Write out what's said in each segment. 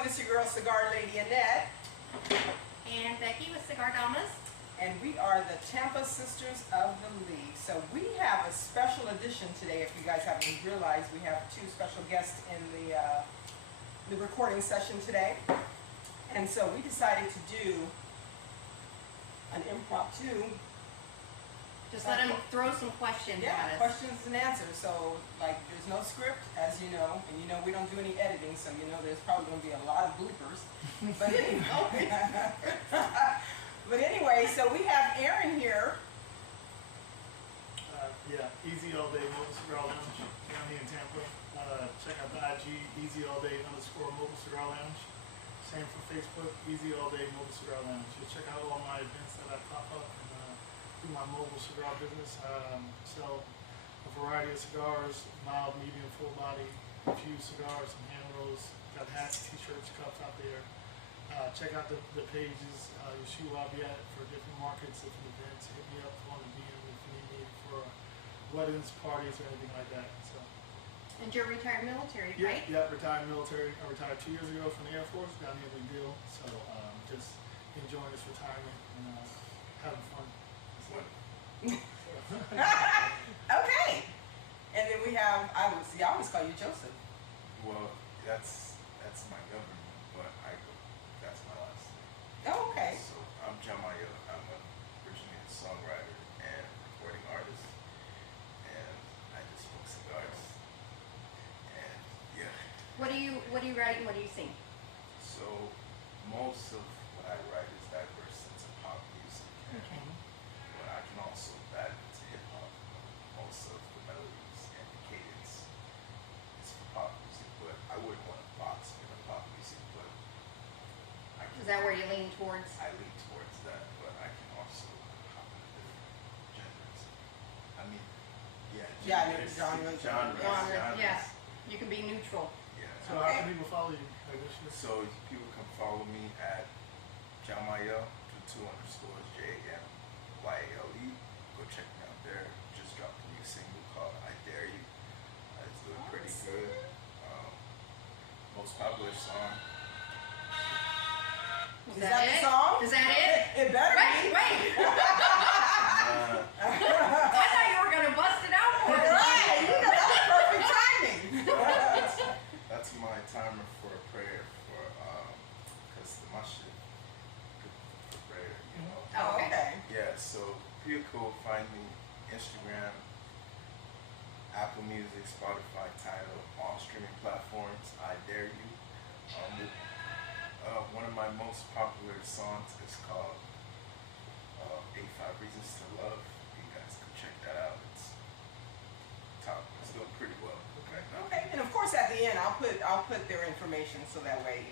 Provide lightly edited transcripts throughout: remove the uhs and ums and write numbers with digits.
everyone, this is your girl Cigar Lady Annette. And Becky with Cigar Damas. And we are the Tampa Sisters of the League. So we have a special edition today. If you guys haven't realized, we have two special guests in the recording session today. And so we decided to do an impromptu. Just let them throw some questions at us. Questions and answers. So, like, there's no script, as you know, and you know we don't do any editing, so you know there's probably going to be a lot of bloopers. But anyway, but anyway, so we have Aaron here. Easy All Day Mobile Cigar Lounge down here in Tampa. Check out the IG, Easy All Day _ Mobile Cigar Lounge. Same for Facebook, Easy All Day Mobile Cigar Lounge. You'll check out all my events that I pop up and do my mobile cigar business. Sell a variety of cigars, mild, medium, full body, infused cigars, and hand rolls. Got hats, t-shirts, cups out there. Check out the pages. You'll see where I'll be at for different markets, different events. Hit me up on the DM if you need me for weddings, parties, or anything like that. So. And you're retired military, Yeah, right? yeah, retired military. I retired 2 years ago from the Air Force. Got me a big deal. So just enjoying this retirement and having fun. Okay. And then we have, I always call you Joseph. Well, that's my government, but that's my last name. Oh, okay. So I'm Jamayo. I'm originally a songwriter and recording artist, and I just smoke cigars. And yeah. What do you write and what do you sing? So most of what I write is diverse into pop music. Okay. But I can also dive into hip hop. Most of the melodies and the cadence is for pop music, but I wouldn't want to box in the pop music, but Is that where you lean towards? I lean towards that, but I can also hop into different genres. I mean, genres. Yeah. You can be neutral. Yeah. So how can people follow you? So people can follow me at Jamayo, _JAMYALE. Go check me out there. Just dropped a new single called I Dare You. It's doing pretty good. Most popular song. Is that the song? Is that it? It better be. Wait. I thought you were gonna bust it out for us. Right. You know, that's perfect timing. That's my timer for a prayer because my shit for prayer, you know. Oh, okay. Yeah, so people find me Instagram, Apple Music, Spotify, Tidal, all streaming platforms. I Dare You. One of my most popular songs is called 85 Reasons to Love. You guys can check that out. It's doing pretty well right now. Okay, and of course at the end I'll put their information so that way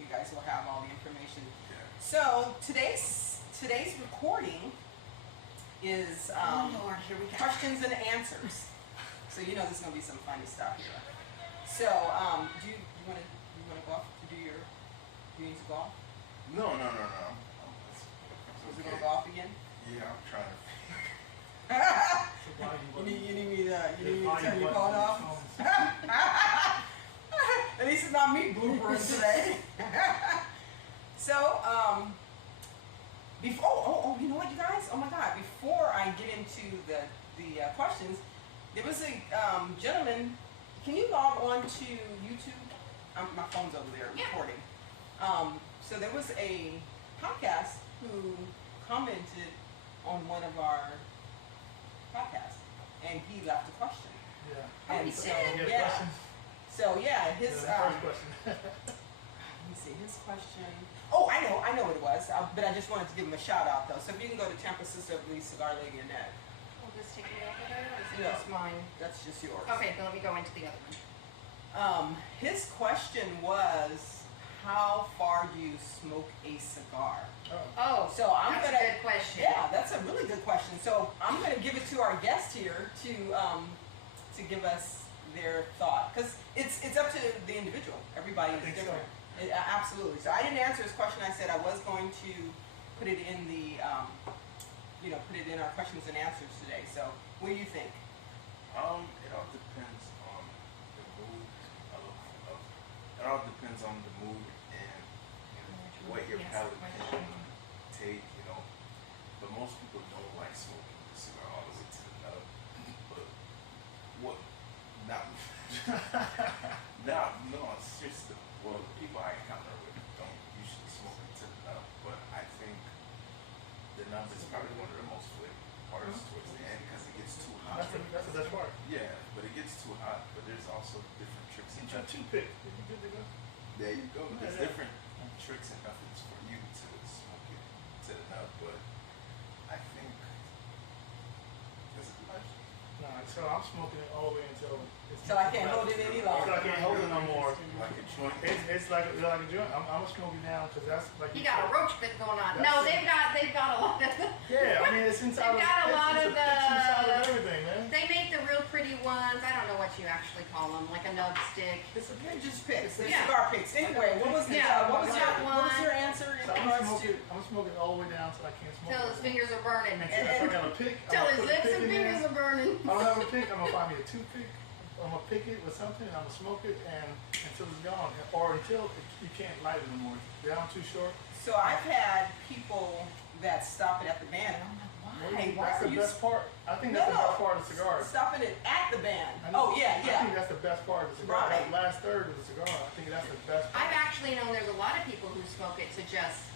you guys will have all the information. Yeah. So today's recording is Lord, here we go. questions and answers. So you know there's gonna be some funny stuff here. So do you want to go off to do your? You need to go off? No. Is it gonna go off again? Yeah, I'm trying to. You need me to turn your phone off? At least it's not me bloopering today. So, before, you know what, you guys? Oh my God! Before I get into the questions, there was a gentleman. Can you log on to YouTube? My phone's over there recording. So there was a podcast who commented on one of our podcasts, and he left a question. Yeah. And he so, did? his first question. let me see his question. Oh, I know what it was, but I just wanted to give him a shout out though. So if you can go to Tampa Sister of the Cigar Lady Annette. We'll just take a look at it, or is it No. just mine? That's just yours. Okay, then let me go into the other one. His question was, how far do you smoke a cigar? Oh, So I'm that's gonna. a good question. Yeah, that's a really good question. So I'm going to give it to our guest here to give us their thought, because it's up to the individual. Everybody is different. Absolutely. So I didn't answer his question. I said I was going to put it in the put it in our questions and answers today. So what do you think? It all depends on the mood. It all depends on the mood what your Yes, palate question. can take, you know. But most people don't like smoking the cigar all the way to the nub. But what? Not, no, seriously. Well, the people I encounter with don't usually smoke it to the nub. But I think the nub is probably one of the most flaky parts towards the end because it gets too hot. That's the best part. Yeah, but it gets too hot. But there's also different tricks and It's a methods. toothpick. Is it good to go? There you go. There's Yeah. different tricks and methods for you to smoke it to the nub, but I think this is much. No, so I'm smoking it all the way until it's So I can't hold it any So longer. I can't hold it no more. Like a joint. It's like a joint. I'm gonna smoke it down because that's like. You you got a said. roach pit going on. That's No, it. they've got a lot of. Yeah, I mean it's inside They've of. got a lot it's of inside the- of everything, man. They make the real pretty ones. I don't know what you actually call them, like a nub stick. It's a They're just picks. They're Yeah. cigar picks. Anyway, what was Yeah, what was that your one. answer in So I'm regards smoking. to? I'm smoking all the way down till I can't smoke. Till no his more. fingers are burning. And so if I got a pick, Till I'm his gonna put lips the pick and in fingers there. are burning. I don't have a pick. I'm gonna find me a toothpick. I'm gonna pick it with something. And I'm gonna smoke it and until it's gone, or until you can't light it anymore. Down too short. So I've had people that stop it at the band, and I'm like, why? Why That's are the you best part. I think that's the best part of the cigar. stopping it at the band? I Oh think- yeah, I yeah. think that's the best part of the cigar. Right. That last third of the cigar. I think that's the best part. I've actually known there's a lot of people who smoke it to just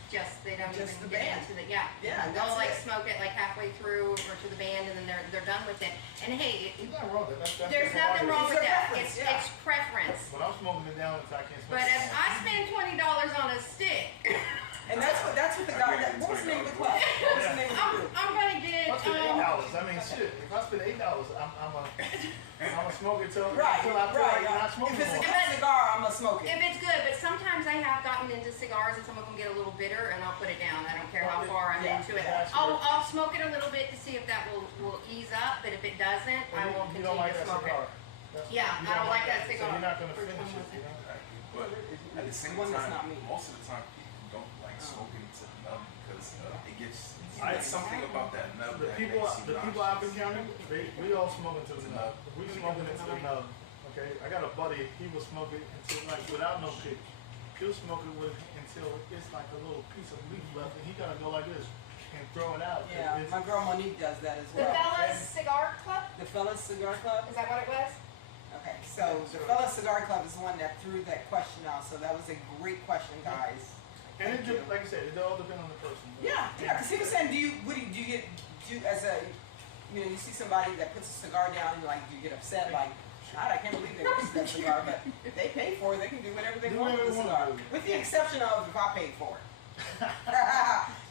they don't Just even the get band. into the Yeah, They'll that's like it. smoke it like halfway through or to the band and then they're done with it. And hey, There's nothing wrong with that. That's there's the nothing wrong It's with a that. preference, yeah. It's preference. But I'm smoking it down until I can't smoke But it. if I spend $20 on a stick, And that's what the guy. What was the name of the club? What was the name of the group? I'm gonna get I spend $8. I mean, shit. If I spend $8, I'm gonna smoke it till Right, I feel like right. you're not smoking If it's a no more. good cigar, I'm gonna smoke if it. it's good, but sometimes I have gotten into cigars and some of them get a little bitter and I'll put it down. I don't care how far I'm Yeah, into it. that's I'll smoke it a little bit to see if that will ease up, but if it doesn't, I won't You continue don't like to that smoke cigar. it. That's- Yeah, you I don't like that So cigar. you're not gonna Which finish one it, was you it? know? But at the same one that's not time, me. most of the time people don't like smoking to the nub because it gets. I- There's something about that nub The that people, makes you the people I've nauseous. encountered, we all smoking to the nub. We smoking it to the nub. Okay, I got a buddy. He will smoke it until like without no kick. He'll smoke it with until it's like a little piece of leaf left, and he gotta go like this and throw it out. Yeah, It's- my girl Monique does that as The well. Fellas Cigar Club? The Fellas Cigar Club. Is that what it was? Okay, so the Fellas Cigar Club is the one that threw that question out. So that was a great question, guys. And it Thank you. just, like I said, it all depends on the person. Yeah, yeah. Because he was saying, do you get as a you see somebody that puts a cigar down and like do you get upset like, God, I can't believe they wasted that cigar, but they pay for it. They can do whatever they Do want with the whatever they cigar, want to do. with the exception of if I paid for it.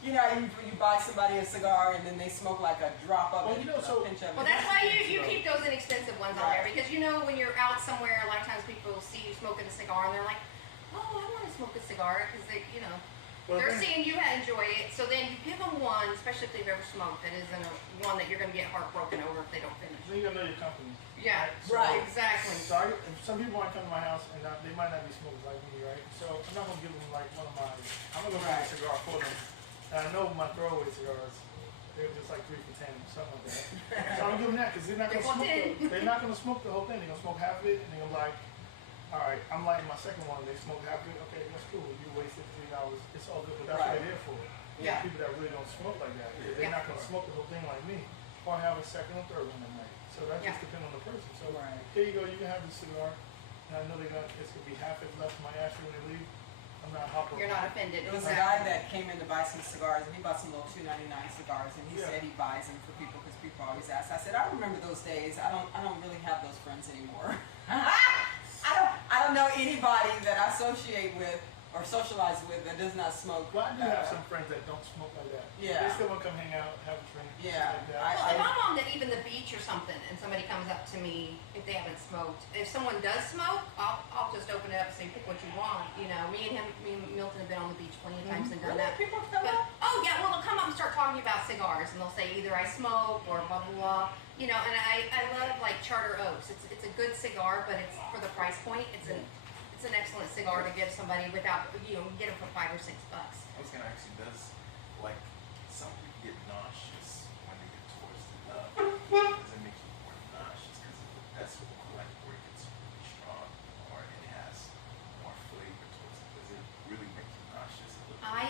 you buy somebody a cigar and then they smoke like a drop of Well, it, you know, a so- pinch of it. Well, that's why you keep those inexpensive ones on there Right. because you know when you're out somewhere, a lot of times people see you smoking a cigar and they're like, oh, I want to smoke a cigar because Well, they're then- seeing you enjoy it. So then you give them one, especially if they've ever smoked, that isn't one that you're going to get heartbroken over if they don't finish. So you gotta know your company. Yeah, So- Right. exactly. So some people might come to my house and they might not be smokers like me, right? So I'm not gonna give them like one of my. I'm gonna Right. make a cigar for them. And I know my throwaway cigars, they're just like 3 for $10, something like that. So I'm gonna give them that because they're not gonna 3 for smoke. 10. They're not gonna smoke the whole thing. They're gonna smoke half of it, and they're gonna be like, all right, I'm lighting my second one. They smoke half of it. Okay, that's cool. You wasted $3. It's all good, but that's what Right. they're there for. Yeah. People that really don't smoke like that. They're Yeah. not gonna smoke the whole thing like me, or have a second or third one at night. So that Yeah. just depends on the person. So Right. here you go. You can have the cigar, and I know it's gonna be half it left in my ashtray when they leave. I'm not hopping. You're not offended. There was a guy that came in to buy some cigars, and he bought some little $2.99 cigars, and he Yeah. said he buys them for people because people always ask. I said, I remember those days. I don't really have those friends anymore. I don't know anybody that I associate with or socialize with that does not smoke. Well, I do have some friends that don't smoke like that. Yeah. They still want to come hang out, have a drink. Yeah. Like that. Well, if I'm on even the beach or something, and somebody comes up to me if they haven't smoked, if someone does smoke, I'll just open it up and say, pick what you want. You know, me and Milton have been on the beach plenty of times and done Really? that. People come But, up? oh yeah, well they'll come up and start talking about cigars, and they'll say either I smoke or blah blah blah. You know, and I love like Charter Oaks. It's a good cigar, but it's for the price point. It's an excellent cigar to give somebody without you get them for $5 or $6. I was gonna ask you, does like some people get nauseous when they get towards the nub? Does it make you more nauseous because that's like where it gets really strong or it has more flavor towards it? Does it really make you nauseous a little bit? I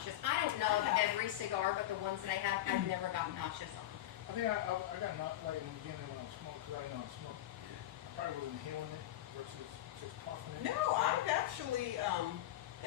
nauseous. I don't know of every cigar, but the ones that I have, I've never gotten nauseous on. I think I got not like in the beginning when I smoked because I didn't know how to smoke. I probably wasn't inhaling it versus just puffing it. No, I've actually,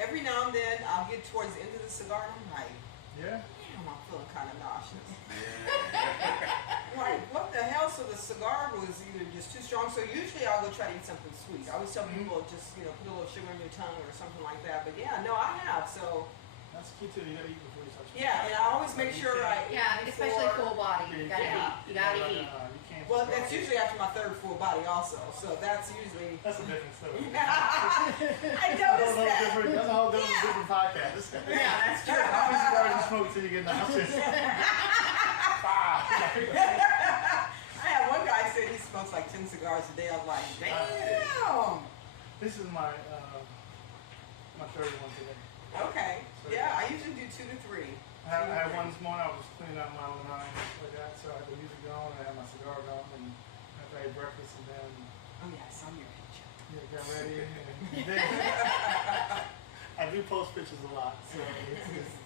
every now and then I'll get towards the end of the cigar and I'm like, Yeah. damn, I'm feeling kind of nauseous. Yeah. Like, what the hell? So the cigar was either just too strong. So usually I'll go try to eat something sweet. I always tell people just, put a little sugar in your tongue or something like that. But yeah, no, I have. So That's the key to it. You gotta eat before you start smoking. yeah, and I always make sure I eat Yeah, especially before- full body. You gotta Yeah. eat. You gotta eat. You can't Well, just that's go- usually after my third full body also. So that's usually. That's a different story. I That's noticed a whole that. different, that's a whole different, Yeah. different podcast. Yeah, that's true. How many cigars you smoke till you get nauseous? 5. I had one guy said he smokes like 10 cigars a day. I was like, damn. This is my my third one today. Okay. Yeah, I usually do 2 to 3. I had one this morning. I was cleaning out my own line and stuff like that, so I had the music going and I had my cigar going, and after I ate breakfast and then Oh yeah, I saw your picture. got ready. And then I do post pictures a lot, so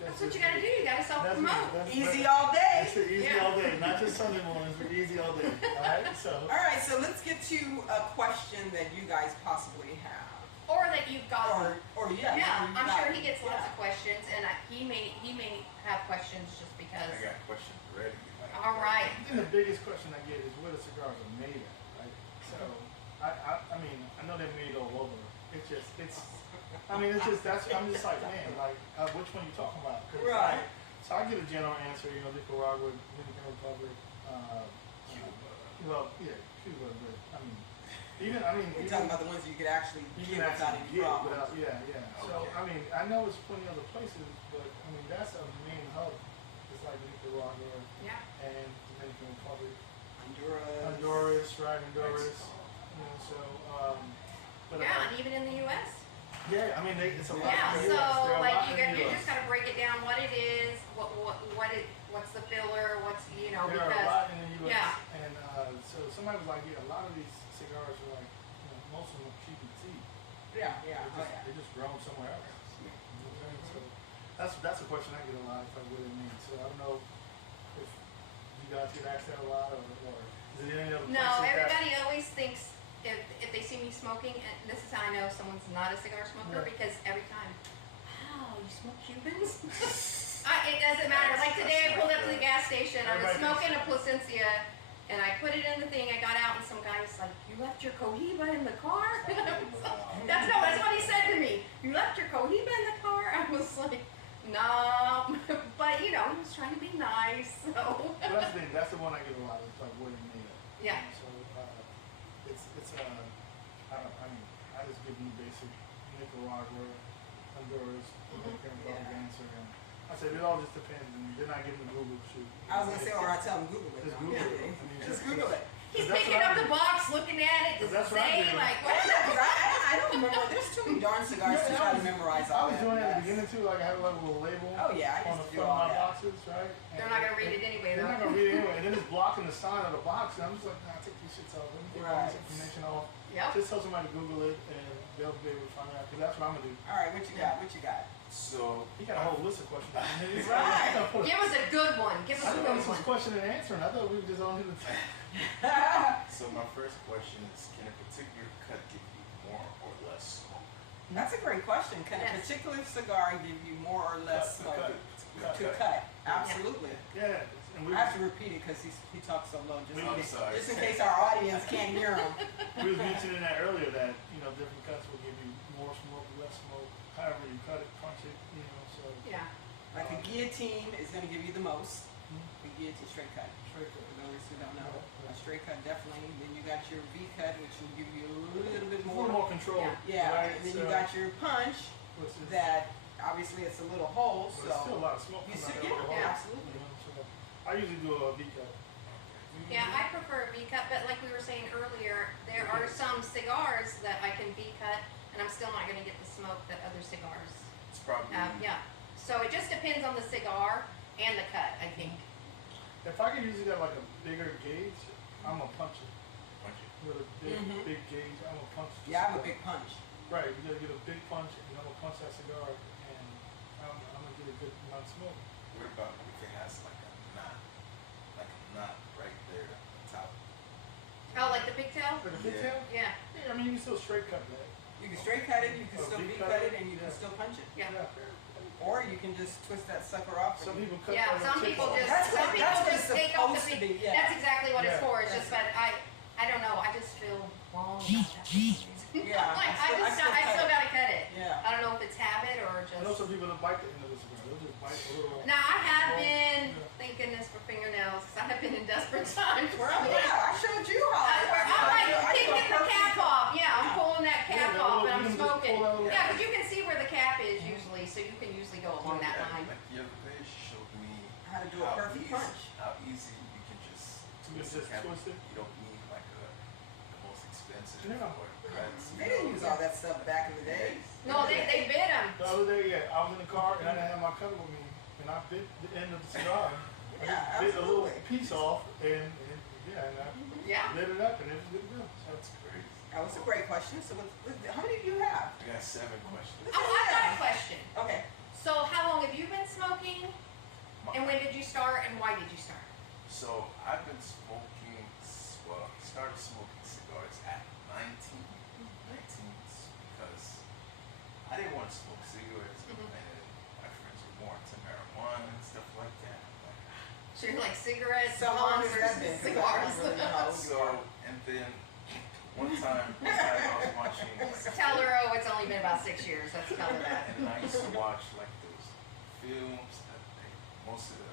That's what you gotta do. You gotta self-promote. Easy all day. That's it, easy Yeah. all day, not just Sunday mornings, but easy all day. All right, so. All right, so let's get to a question that you guys possibly have. Or that you've got. Or yeah. Yeah, or you I'm got- sure he gets lots yeah. of questions, and he may have questions just because. I got questions ready. All right. I think the biggest question I get is where the cigars are made at, right? So, I mean, I know they're made all over. It's just, I'm just like, man, like, which one you talking about? 'Cause it's Right. like- so I get a general answer, Nicaragua, Dominican Republic, well, yeah, Cuba, but, You're even, talking about the ones you could actually you get can without actually any get problems. without, yeah. So, Okay. I know it's plenty other places, but, that's a main hub. It's like Nicaragua Yeah. and Dominican Republic. Honduras. Right, Honduras. Mexico. So, but Yeah, and even in the U.S. yeah, it's a lot. Yeah, in the so US. There are a like lot in the you US. just gotta break it down what it is, what's the filler, what's There are a because lot in the U.S. yeah. And so somebody was like, yeah, a lot of these cigars are like, most of them are QBT. Yeah, yeah. Oh, yeah. They're just grown somewhere else. You know what I'm saying? So that's a question I get a lot, if I really mean. So I don't know if you guys get asked that a lot, or is it any other No, places that- everybody always thinks if they see me smoking, and this is how I know someone's not a cigar smoker, Yeah. because every time, wow, you smoke Cubans? It doesn't matter. Like today, I pulled up to the gas station. I was Everybody smoking a Plasencia, and I put it in the thing. I got out, and some guy was like, "You left your Cohiba in the car?" That's what he said to me. You left your Cohiba in the car? I was like, no, but he was trying to be nice. So Well, that's the thing. That's the one I get a lot. It's like what it made of. yeah, So it's I just give you basic Nicaragua, Honduras, Dominican Republic Yeah. answer, and I said it all just depends, and they're not getting the Google shoot. I was gonna say, or I tell them Google it. Just No, Google I'm it. kidding. Just Google it. he's That's picking what I up the do. box, looking at it. Does it That's what I say do. like Well, what? yeah, 'cause I don't remember. There's too many darn cigars to try to memorize I all was that. doing it at the Yes. beginning too. Like I had a little label Oh yeah, I on used the to do front of all my that. boxes, right? They're not gonna read it anyway, They're though. not gonna read it anyway, and then it's blocking the sign of the box, and I'm just like, nah, take these shits off. Let me take all Right. this information off. Yep. Just tell somebody to Google it, and they'll be able to find out. Because that's what I'm gonna do. All right, what you got? What you got? So, He got a whole list of questions. Right. Give us a good one. Give us I a thought good this was one. question and answering. I thought we were just on here to so my first question is, can a particular cut give you more or less smoke? That's a great question. Can a Yes. particular cigar give you more or less smoke to cut? Absolutely. Yeah, and we I have to repeat it because he talks so low, I'm sorry. just in case our audience can't hear him. we was mentioning that earlier that different cuts will give you more smoke, less smoke, however you cut it, punch it, so Yeah. Like a guillotine is going to give you the most. The guillotine straight cut. straight cut. For those who don't know, a straight cut definitely. Then you got your V cut, which will give you a little bit A little more. more control. Yeah, right? and then So, you got your punch which is, that obviously it's a little hole, but it's still a so lot of smoke you coming see, out of the yeah, hole, absolutely. So I usually do a V cut. Yeah, I prefer a V cut, but like we were saying earlier, there are some cigars that I can V cut, and I'm still not going to get the smoke that other cigars It's probably have. Yeah. So it just depends on the cigar and the cut, I think. If I can usually get like a bigger gauge, I'm gonna punch it. punch it. With a big gauge, I'm gonna punch the yeah, I have a cigar. big punch. Right, you gotta get a big punch, and I'm gonna punch that cigar, and I'm gonna give get a good amount of smoke. What about if it has like a knot right there on top? Oh, like the pigtail? Like a Yeah. pigtail? Yeah. Yeah, I mean, you can still straight cut that. You can straight cut it, you can Oh, still deep deep cut cut it? it, and you can Yeah. still punch it. Yeah. Or you can just twist that sucker off. Some and- people cut Yeah, from the some tip people off. just That's what- that's what just it's take off the supposed to big. be, yeah. That's exactly what it's Yeah. for. It's just that I don't know. I just feel wrong about that. for some reason. Yeah, Like, I still I cut still it. gotta cut it. Yeah. I don't know if it's habit or I know just. some people that bite the end of the cigar. They'll just bite a little. Now I have Oh, been, yeah. thank goodness for fingernails, because I have been in desperate times where I'm like, Yeah, I showed you how. where I'm I do like a taking the perfect- cap off. Yeah, I'm pulling that Yeah, cap that off little- and I'm you can just smoking. pull that little- Yeah, because you can see where the cap is usually, so you can usually go along that Yeah, line. like the other day, she showed me How to do a perfect punch. How easy you can just You can just the cap. twist it? You don't need like the most expensive Yeah. or threads. They didn't use all that stuff back in the day. No, they bit them. The other day, yeah, I was in the car and I didn't have my cutter with me, and I bit the end of the cigar. I Yeah, just bit a little absolutely. piece off, and yeah, and I Yeah. lit it up, and it was good to go. That's crazy. That was a great question. So, how many do you have? I got 7 questions. Oh, I've got a question. Okay. So how long have you been smoking? And when did you start and why did you start? So I've been smoking, well, started smoking cigars at 19. 19 because I didn't want to smoke cigarettes, Mhm. and my friends were more into marijuana and stuff like that. I'm like, So you're like cigarettes, So long bongs, has that been? 'Cause I cigars. don't really know. so, and then one time I was watching, like, Tell her, oh, it's only been about 6 years. Let's tell her that. and I used to watch like those films that most of the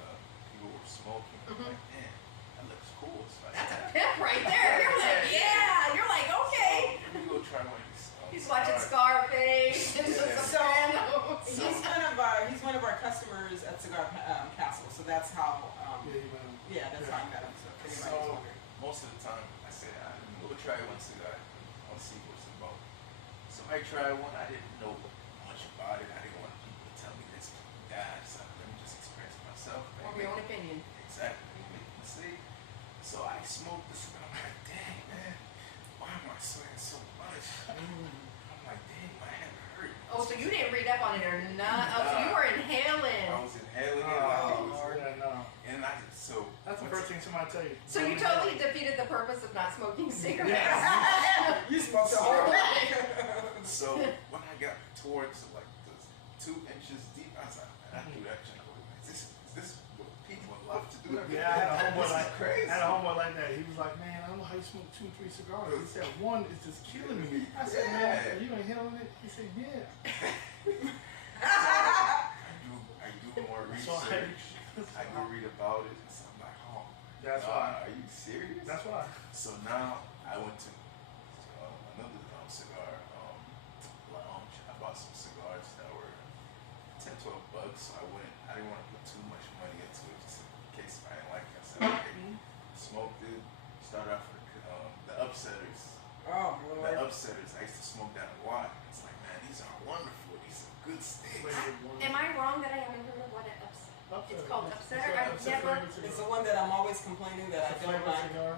people were smoking. I'm Mhm. like, man, that looks cool. So I That's a said, pimp right there. You're like, yeah. You're like, okay. let me go try one of these. He's watching cigars. Scarface and The Yeah. Sopranos. He's one of our customers at Cigar Castle. So that's how. Yeah, you know. Yeah, that's how I met him. So if anybody's So wondering. most of the time, I say, I'm gonna try one cigar. I'll see what it's about. So I tried one. I didn't know much about it. I didn't want people to tell me this, that. So let me just experience it myself. Form your own opinion. Exactly. Make a mistake. So I smoked the cigar. I'm like, dang man, why am I sweating so much? I'm like, dang, my hand hurt. Oh, so you didn't read up on it or not? Oh, so you were inhaling. I was inhaling it. Oh, Like it was, Lord, yeah, no. and I so That's the once- first thing somebody tell you. So you totally defeated the purpose of not smoking cigarettes. Yeah. You smoked the whole thing. So when I got towards like the 2 inches deep, I was like, man, I do that junk. Is this what people love to do? Yeah, I had a homeboy This is like crazy. I had a homeboy like that. He was like, man, I don't know how you smoke 2 or 3 cigars. He said, one is just killing me. I said, man, are you inhaling it? He said, yeah. I do more So research. I go read about it, and so I'm like, oh, That's God, why. are you serious? That's why. So now I went to another cigar lounge. I bought some cigars that were $10-12. So I didn't want to put too much money into it, just in case I didn't like it. I said, okay, smoked it. Started off with the upsetters. Oh, The Lord. upsetters, I used to smoke that a lot. It's like, man, these are wonderful. These are good sticks. Flavored one. Am I wrong that I haven't heard of what an upset? It's called upsetter? I've Upset never. flavored cigar. It's the one that I'm always complaining that I It's a don't flavored like. cigar.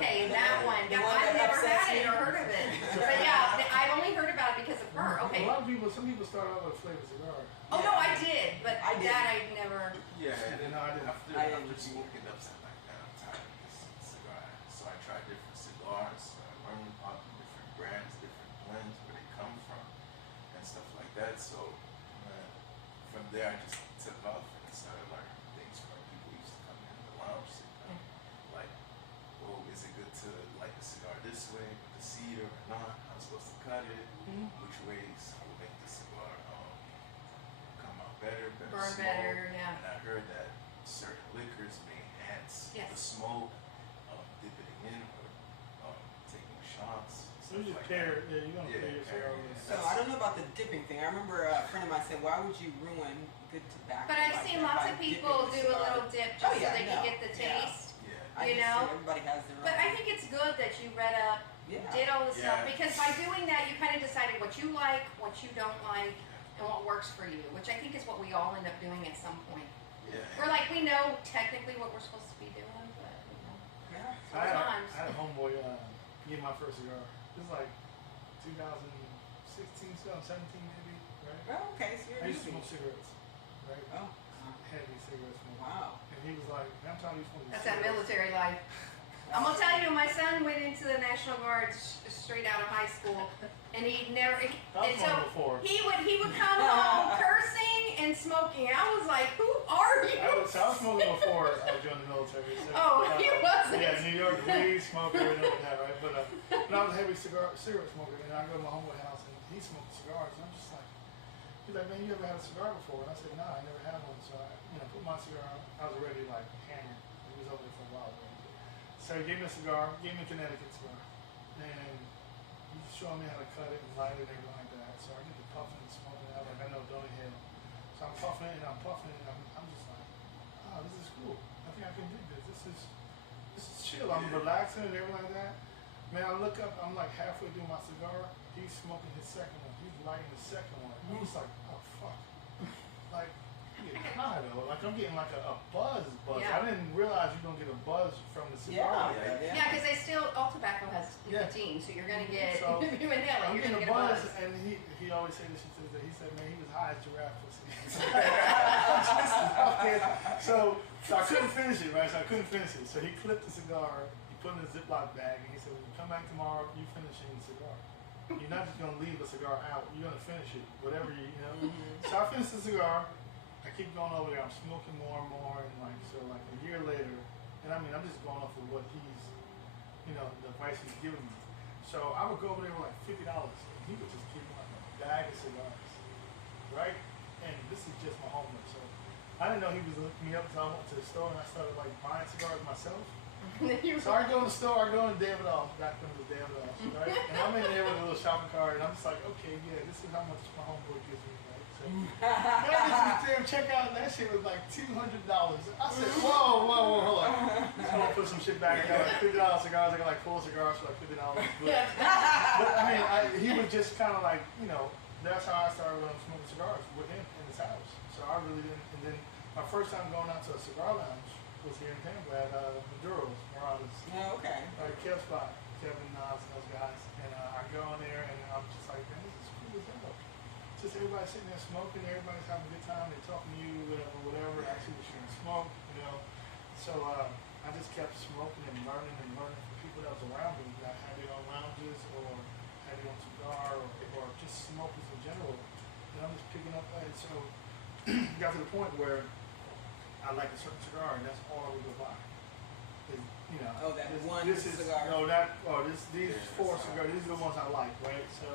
Okay, that one. The Yeah, one I've that never upsets had it me. or heard of it. But yeah, I've only heard about it because of her. Okay. A lot of people, some people start out with a flavored cigar. Oh no, I did, but I didn't. that I never. Yeah, and then No, I didn't. after I didn't. smoking up, I'm like, man, I'm tired of this cigar. So I tried different cigars. I learned about the different brands, different blends, where they come from, and stuff like that. So from there, I just took off and started learning things from people who used to come in the lounge, sit down, like, oh, is it good to light the cigar this way with the cedar or not? How I'm supposed to cut it? Which ways will make the cigar come out better Burn smoke. better, yeah. And I heard that certain liquors may enhance Yes. the smoke, dipping it in or taking shots. So you just stuff like pair, that. yeah, you don't Yeah, pair your cigar pair, with yeah. So I don't know about the dipping thing. I remember a friend of mine said, "Why would you ruin good tobacco?" But I've like seen that lots by of people dipping the do a cigar?" little dip just Oh, yeah, so they no, can get the yeah. taste. Yeah. I you just know? think everybody has their own. But I think it's good that you read up, Yeah. did all the stuff, Yeah. because by doing that, you kind of decided what you like, what you don't like, and what works for you, which I think is what we all end up doing at some point. Yeah. We're like, we know technically what we're supposed to be doing, but you know. Yeah. Sometimes. I had a homeboy get my first cigar. It was like 2016, 2017 maybe, right? Oh, okay. So you're I used to newbie. smoke cigarettes. right? Oh, Heavy cigarette smoker. wow. And he was like, man, I'm telling you, smoking That's that cigarettes. military life. I'm gonna tell you, my son went into the National Guard straight out of high school, and he never. I And was so smoking before. he would come home cursing and smoking. I was like, who are you? I was smoking before I joined the military. So, Oh, he wasn't. Yeah, New York, weed, smoker, everything like that, right? But I was a heavy cigarette smoker, and I go to my homeboy house, and he smoked cigars, and I'm just like, he's like, man, you ever had a cigar before? And I said, nah, I never had one. So I, put my cigar on. I was already like hammered. He was over there for a while. Right? So he gave me a cigar, gave me a Connecticut cigar, and he showed me how to cut it and light it and everything like that. So I get to puffing and smoking it. I was like, I know, don't inhale. So I'm puffing it and I'm puffing it, and I'm just like, oh, this is cool. I think I can do this. This is chill. I'm relaxing and everything like that. Man, I look up, I'm like halfway through my cigar. He's smoking his second one. He's lighting the second one. I'm just like, oh fuck. Like, I'm getting high though. Like I'm getting like a buzz. Yeah. I didn't realize you're gonna get a buzz from the cigar. Yeah. Yeah, because they still all tobacco has nicotine, so you're gonna get So, if you inhale it, I'm you're getting gonna a get a buzz, buzz. and he always said this. He said, man, he was high as giraffe pussy. So I couldn't finish it, right? So I couldn't finish it. So he clipped the cigar, he put it in a Ziploc bag, and he said, when you come back tomorrow, you finishing the cigar. You're not just gonna leave the cigar out. You're gonna finish it, whatever you know. So I finished the cigar. I keep going over there. I'm smoking more and more, and like a year later, and I mean I'm just going off of what he's, the advice he's giving me. So I would go over there with like $50, and he would just give me like a bag of cigars, right? And this is just my homework. So I didn't know he was looking me up, so I went to the store and I started like buying cigars myself. So I go in the store, I go in Davidoff, back when it was Davidoff, right? And I'm in there with a little shopping cart, and I'm just like, okay, yeah, this is how much my homeboy gives me, right? So I get to the damn checkout, and that shit was like $200. I said, whoa, hold on. So I'm gonna put some shit back. I got like $50 cigars. I got like 4 cigars for like $50. But I mean, he would just kind of like, that's how I started when I was smoking cigars with him in his house. So I really didn't. And then my first time going out to a cigar lounge was here in Tampa at Maduro's, Morales. Oh, okay. Like Kev Spot, Kevin Nas and those guys. And I go in there and I'm just like, man, this is cool as hell. Just everybody sitting there smoking, everybody's having a good time, they're talking to you, whatever, actually was sharing smoke, So I just kept smoking and learning from people that was around me that had their own lounges or had their own cigar or just smokers in general. And I'm just picking up that. So got to the point where I like a certain cigar and that's all I would go buy. Oh, that one cigar. These 4 cigars, these are the ones I like, right? So,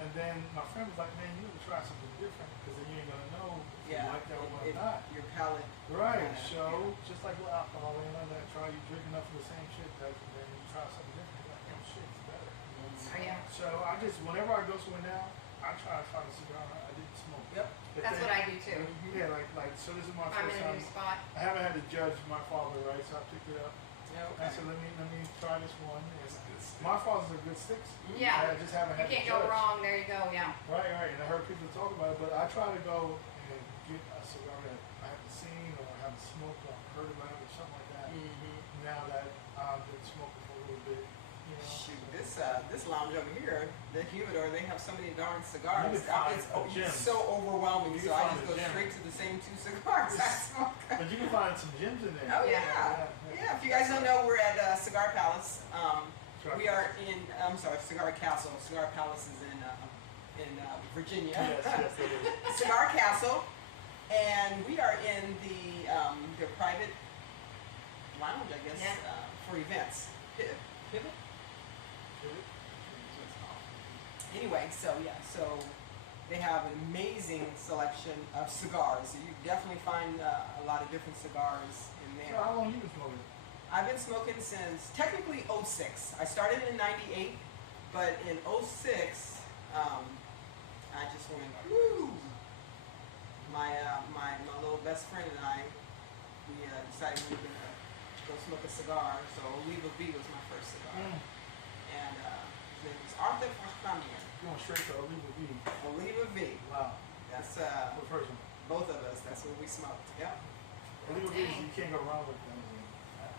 and then my friend was like, man, you need to try something different because then you ain't gonna know if you like that one or not. Your palate. Right, kinda, so just like with alcohol, that try you drink enough of the same shit, and then you try something different, you're like, oh shit, it's better. Oh yeah. So I just, whenever I go somewhere now, I try to find a cigar I didn't smoke. Yep. That's what I do too. Yeah, so this is my If I'm first in a time. new spot. I haven't had to judge my father, right? So I picked it up. Yeah, I okay. said, let me try this one. And It's good stuff. my father's a good sticks. Yeah. I just haven't You had can't to go judge. wrong. There you go. Yeah. Right. And I heard people talk about it, but I try to go and get a cigar that I haven't seen or I haven't smoked or heard about it or something like that. Now that I've been smoking for a little bit, Shoot, this lounge over here, the Humidor, they have so many darn cigars. You can find It's gems. so overwhelming, You so can I find just a go gem. straight to the same 2 cigars I smoke. But you can find some gems in there. Oh Yeah. yeah. If you guys don't know, we're at Cigar Palace. Right. We are in, Cigar Castle. Cigar Palace is in Virginia. Yes, it is. Cigar Castle, and we are in the private lounge, I guess, Yeah. for events. Pivot? Anyway, so they have an amazing selection of cigars. You definitely find a lot of different cigars in So there. how long you been smoking? I've been smoking since technically '06. I started in '98, but in '06, I just went, woo! My little best friend and I, we decided we were gonna go smoke a cigar. So Oliva V was my first cigar, and his name was Arthur Fahamian. Going straight to Oliva V. Oliva V. Wow. That's The first one. both of us. That's what we smoked. Yeah. Oliva V, Dang. you can't go wrong with them.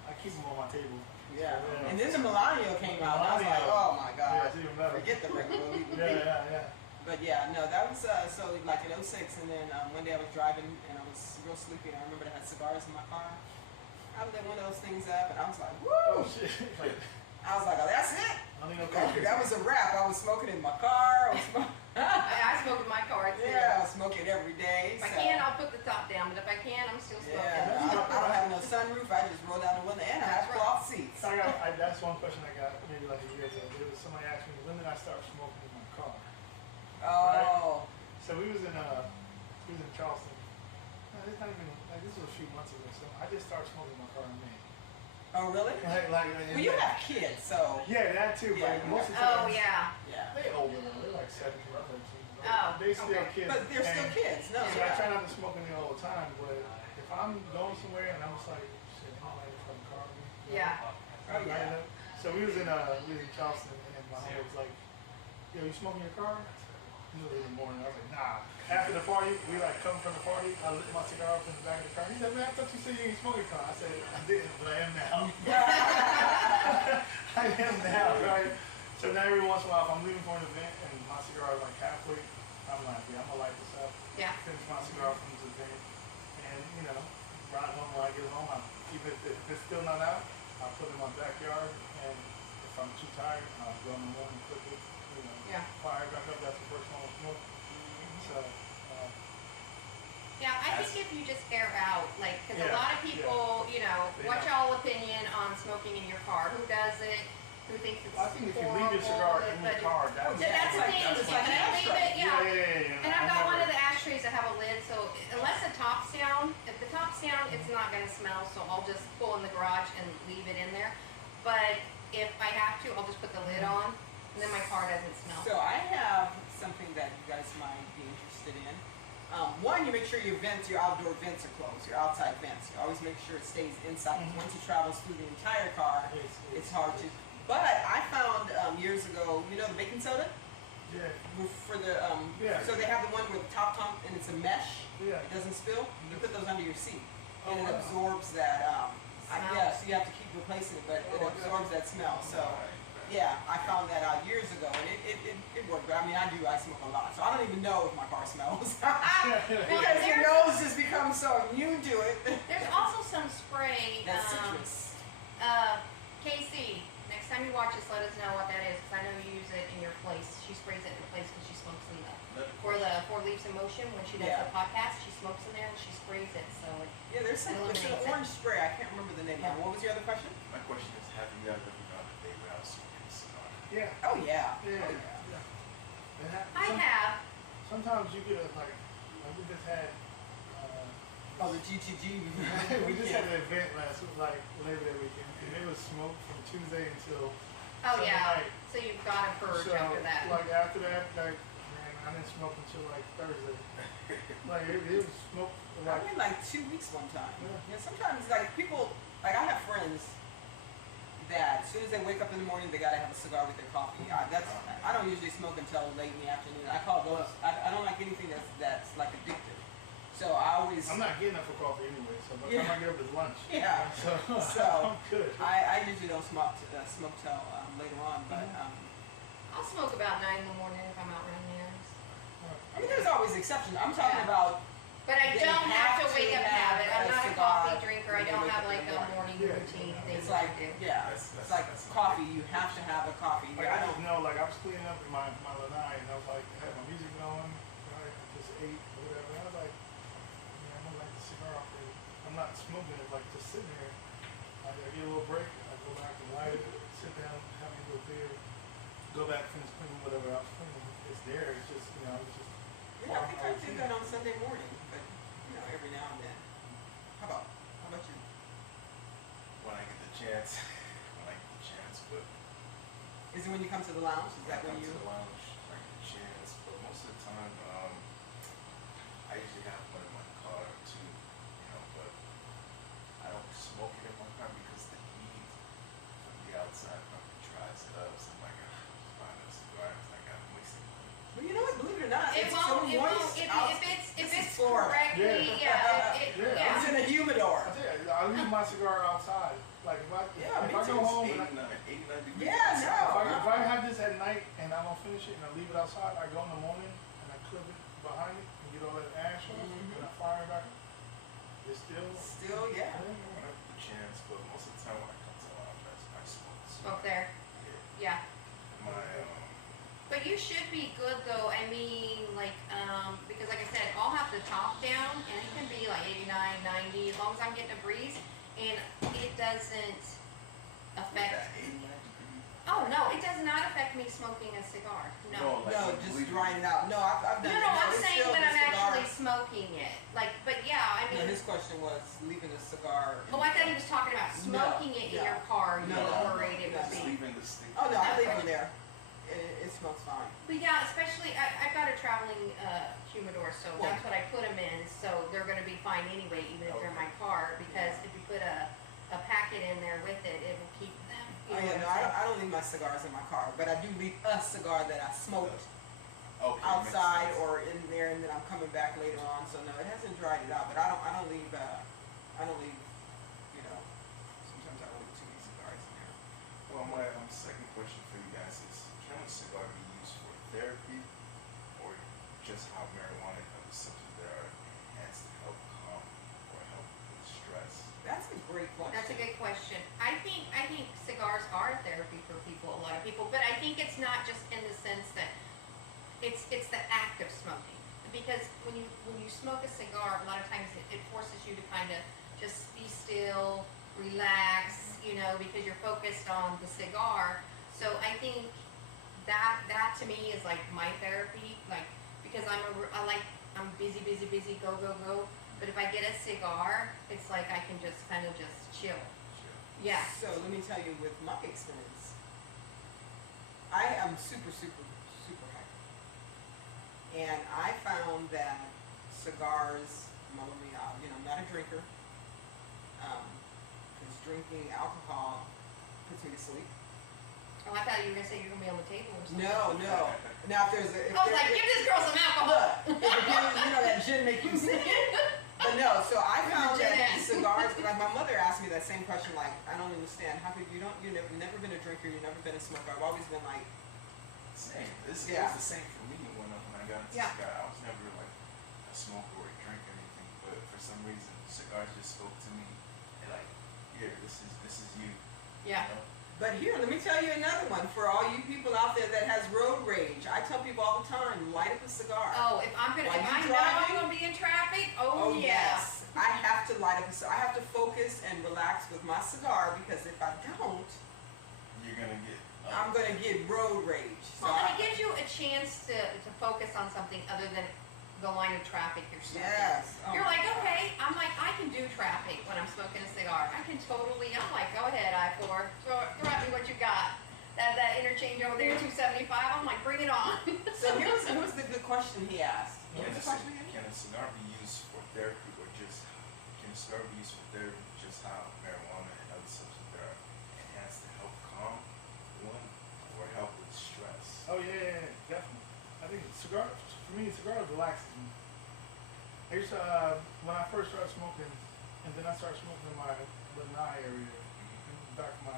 I keep them on my table. Yeah. Yeah. And then the Melanio came out. And I was like, Melanio. oh my Yeah, god. it's even better. Forget the regular Oliva V. Yeah. But yeah, no, that was so like in '06, and then one day I was driving and I was real sleepy, and I remember I had cigars in my car. I lit one of those things up, and I was like, Oh woo! shit. I was like, oh, that's it. I don't need no coffee. That was a wrap. I was smoking in my car. I smoke in my car too. Yeah, I was smoking every day. If I so. can, I'll put the top down, but if I can, I'm still smoking. Yeah, I don't have no sunroof. I just roll down the window and I have That's right. cloth seats. That's one question I got maybe like a year ago. There was somebody asked me when did I start smoking in my car. Oh, So we was in Charleston. No, it's not even like this was a few months ago. So I just started smoking in my car in May. oh really? Well, you have kids, so Yeah, that too. Yeah. But most of the Oh time, yeah. yeah. they older now. They're like 17 or 13. Oh, They still okay. kids. But they're still And kids. No, So I yeah. try not to smoke in there all the time. But if I'm going somewhere and I'm just like, shit, I'm like from the car. Yeah. Oh, yeah. So we was in Charleston, and my homie was like, "Yo, you smoking in your car?" It was in the morning. I was like, "Nah." After the party, we like come from the party. I lit my cigar up in the back of the car. He said, "Man, I thought you said you ain't smoking car." I said, "I didn't, but I am now." I am now, right? So now every once in a while, if I'm leaving for an event and my cigar is like halfway, I'm like, "Yeah, I'm gonna light this up." Yeah. Finish my cigar from this event, and ride home when I get home. Even if it's still not out, I'll put it in my backyard, and if I'm too tired, I'll go in the morning, cook it, Yeah. fire it back up. That's the first one I'll smoke. So, Yeah, I think if you just air out, like, because a Yeah, lot of people, They what's don't. y'all opinion on smoking in your car? Who does it? Who thinks it's I think if you leave your cigar in the But- car, that's Yeah, that's the like- thing. that's If like you an leave ashtray. it, yeah. And I've got one of the the ashtrays that have a lid, so unless the top's down, if the top's down, it's not gonna smell, so I'll just pull in the garage and leave it in there. But if I have to, I'll just put the lid on, and then my car doesn't smell. So I have something that you guys might be interested in. One, you make sure your vents, your outdoor vents are closed, your outside vents. You always make sure it stays inside. 'Cause once it travels through the entire car, it's hard to. But I found years ago, the baking soda Yeah, for the Yeah. So they have the one with the top and it's a mesh. yeah. It doesn't spill. You put those under your seat, and Oh, it wow. absorbs that. I Smell. guess you have to keep replacing it, but it Oh, absorbs that smell. So. Yeah, I found that out years ago, and it worked. But I mean, I smoke a lot, so I don't even know if my car smells because your nose just becomes so immune to it. There's also some spray. That's citrus. Casey, next time you watch this, let us know what that is, because I know you use it in your place. She sprays it in her place because she smokes in for the Four Leaves in Motion when she does Yeah. the podcast. She smokes in there and she sprays it. So Yeah, there's some. It's an Eliminates it. orange spray. I can't remember the name. Yeah. What was your other question? My question is, have you ever done a day without smoking a cigar? Yeah. Oh yeah. Yeah. Oh, yeah. Yeah. It hap- I some- have. Sometimes you get like we just had. Oh, the GTG. We just had an event last week, like Labor Day weekend, and it was smoked from Tuesday until Oh Sunday yeah. night. So you've got to purge So, after that. like after that, like man, I didn't smoke until like Thursday. Like it was smoked I like went like 2 weeks one time. Yeah. Yeah, sometimes like people, like I have friends that as soon as they wake up in the morning, they gotta have a cigar with their coffee. I don't usually smoke until late in the afternoon. I call those. I don't like anything that's like addictive. So I always. I'm not getting up for coffee anyway, so by the Yeah. time I get up it's lunch. Yeah. So, I'm good. I usually don't smoke till later on, but I'll smoke about 9 in the morning if I'm out running errands. I mean there's always exceptions. I'm talking Yeah. about. But I They don't have to have wake to up and have it. I'm have a not a cigar coffee drinker. I when they don't wake have up in like the a morning. morning Yeah. routine thing. It's that like I do. yeah, it's like coffee. You have to have a coffee. Like I I don't. just know, like I was cleaning up in my lanai, and I was like, I had my music going, right? I just ate or whatever. And I was like, man, I'm gonna light the cigar off there. I'm not smoking it, like just sitting there. I get a little break, I go back and light it, sit down, have a little beer, go back, finish cleaning whatever I was cleaning. It's there. It's just, it's just. Yeah, I think I do that on Sunday morning, but every now and then. How about you? When I get the chance, but Is it when you come to the lounge? Is that when come you? to the lounge, I get the chance, but most of the time, I usually have one in my car too, but I don't smoke it in my car because the heat from the outside probably dries it up. So I'm like, find a cigar, it's like I'm wasting money. Well, you know what? Believe it or not, It it's won't. so It won't. moist. If This is it's Florida. correctly, Yeah. yeah. It's in a humidor. I tell you, I leave my cigar outside. Like if I Yeah, if me I too. go home, and 89 degrees. Yeah, no. if I have this at at night and I don't finish it and I leave it outside, I go in the morning and I clip it behind it and get all that ash off and I fire it back. It's Still, yeah. When I get the chance, but most of the time when I come to Lounge, I smoke. Smoke there. Yeah. Yeah. My But you should be good though. I mean, like, because like I said, I'll have the top down and it can be like 89, 90, as long as I'm getting a breeze and it doesn't affect. that 89 degree. Oh no, it does not affect me smoking a cigar. No. Like No, when just we- drying it out. No, I've No, done no, it. I'm It's saying still when the I'm cigar. actually smoking it. Like, but yeah, I No, mean. his question was leaving the cigar. Oh, I thought he was talking about smoking it in no. your car. You No, were worried it no, would Just be. leaving the stick. Oh no, I leave him there. It smells fine. But yeah, especially I've got a traveling humidor, so that's what I put them in. So they're going to be fine anyway, even if they're in my car, because if you put a packet in there with it, it will keep them. Oh yeah, no, I don't leave my cigars in my car, but I do leave a cigar that I smoked Okay, outside makes sense. or in there, and then I'm coming back later on. So no, it hasn't dried it out, but I don't leave. You know, sometimes I don't leave too many cigars in there. Well, my second question for you guys is, can a cigar be used for therapy or just how marijuana becomes something that are enhanced to help calm or help with stress? That's a great question. That's a good question. I think cigars are therapy for people, a lot of people, but I think it's not just in the sense that it's the act of smoking. Because when you smoke a cigar, a lot of times it forces you to kind of just be still, relax, you know, because you're focused on the cigar. So I think that to me is like my therapy, like because I'm busy, go. But if I get a cigar, it's like I can just kind of just chill. Yeah. So let me tell you, with my experience, I am super happy, and I found that cigars mellow me out. You know, I'm not a drinker, because drinking alcohol puts me to sleep. Oh, I thought you were gonna say you're gonna be on the table or something. No. Now if there's a, I was like, give this girl some alcohol. look, if it gives, you know that gin make you sick. But no, so I found Gin. that cigars. Like my mother asked me that same question. Like, I don't understand. How could you've never been a drinker. You've never been a smoker. I've always been like, Same. This Yeah. was the same for me when I got into Yeah. cigar. I was never like a smoker or a drinker or anything, but for some reason cigars just spoke to me and like, here, this is you. Yeah. You know? but here, let me tell you another one for all you people out there that has road rage. I tell people all the time, light up a cigar. Oh, if I While know you I'm driving? gonna be in traffic, oh yeah. Yes, I have to light up. I have to focus and relax with my cigar because if I don't, You're gonna get. I'm gonna get road rage. So Well, and I- it gives you a chance to focus on something other than the line of traffic you're smoking. Yes. Oh You're my like, God. okay, I'm like, I can do traffic when I'm smoking a cigar. I'm like, go ahead, I-4, throw at me what you got. That interchange over there, 275, I'm like, bring it on. So here's the good question he asked. Can What was a, the question again? can a cigar be used for therapy or just can a cigar be used for therapy just how marijuana and other substances that are enhanced to help calm one or help with stress? Oh yeah, definitely. I think cigar for me, cigar relaxes me. I used to when I first started smoking, and then I started smoking in my lanai area, in the back of my,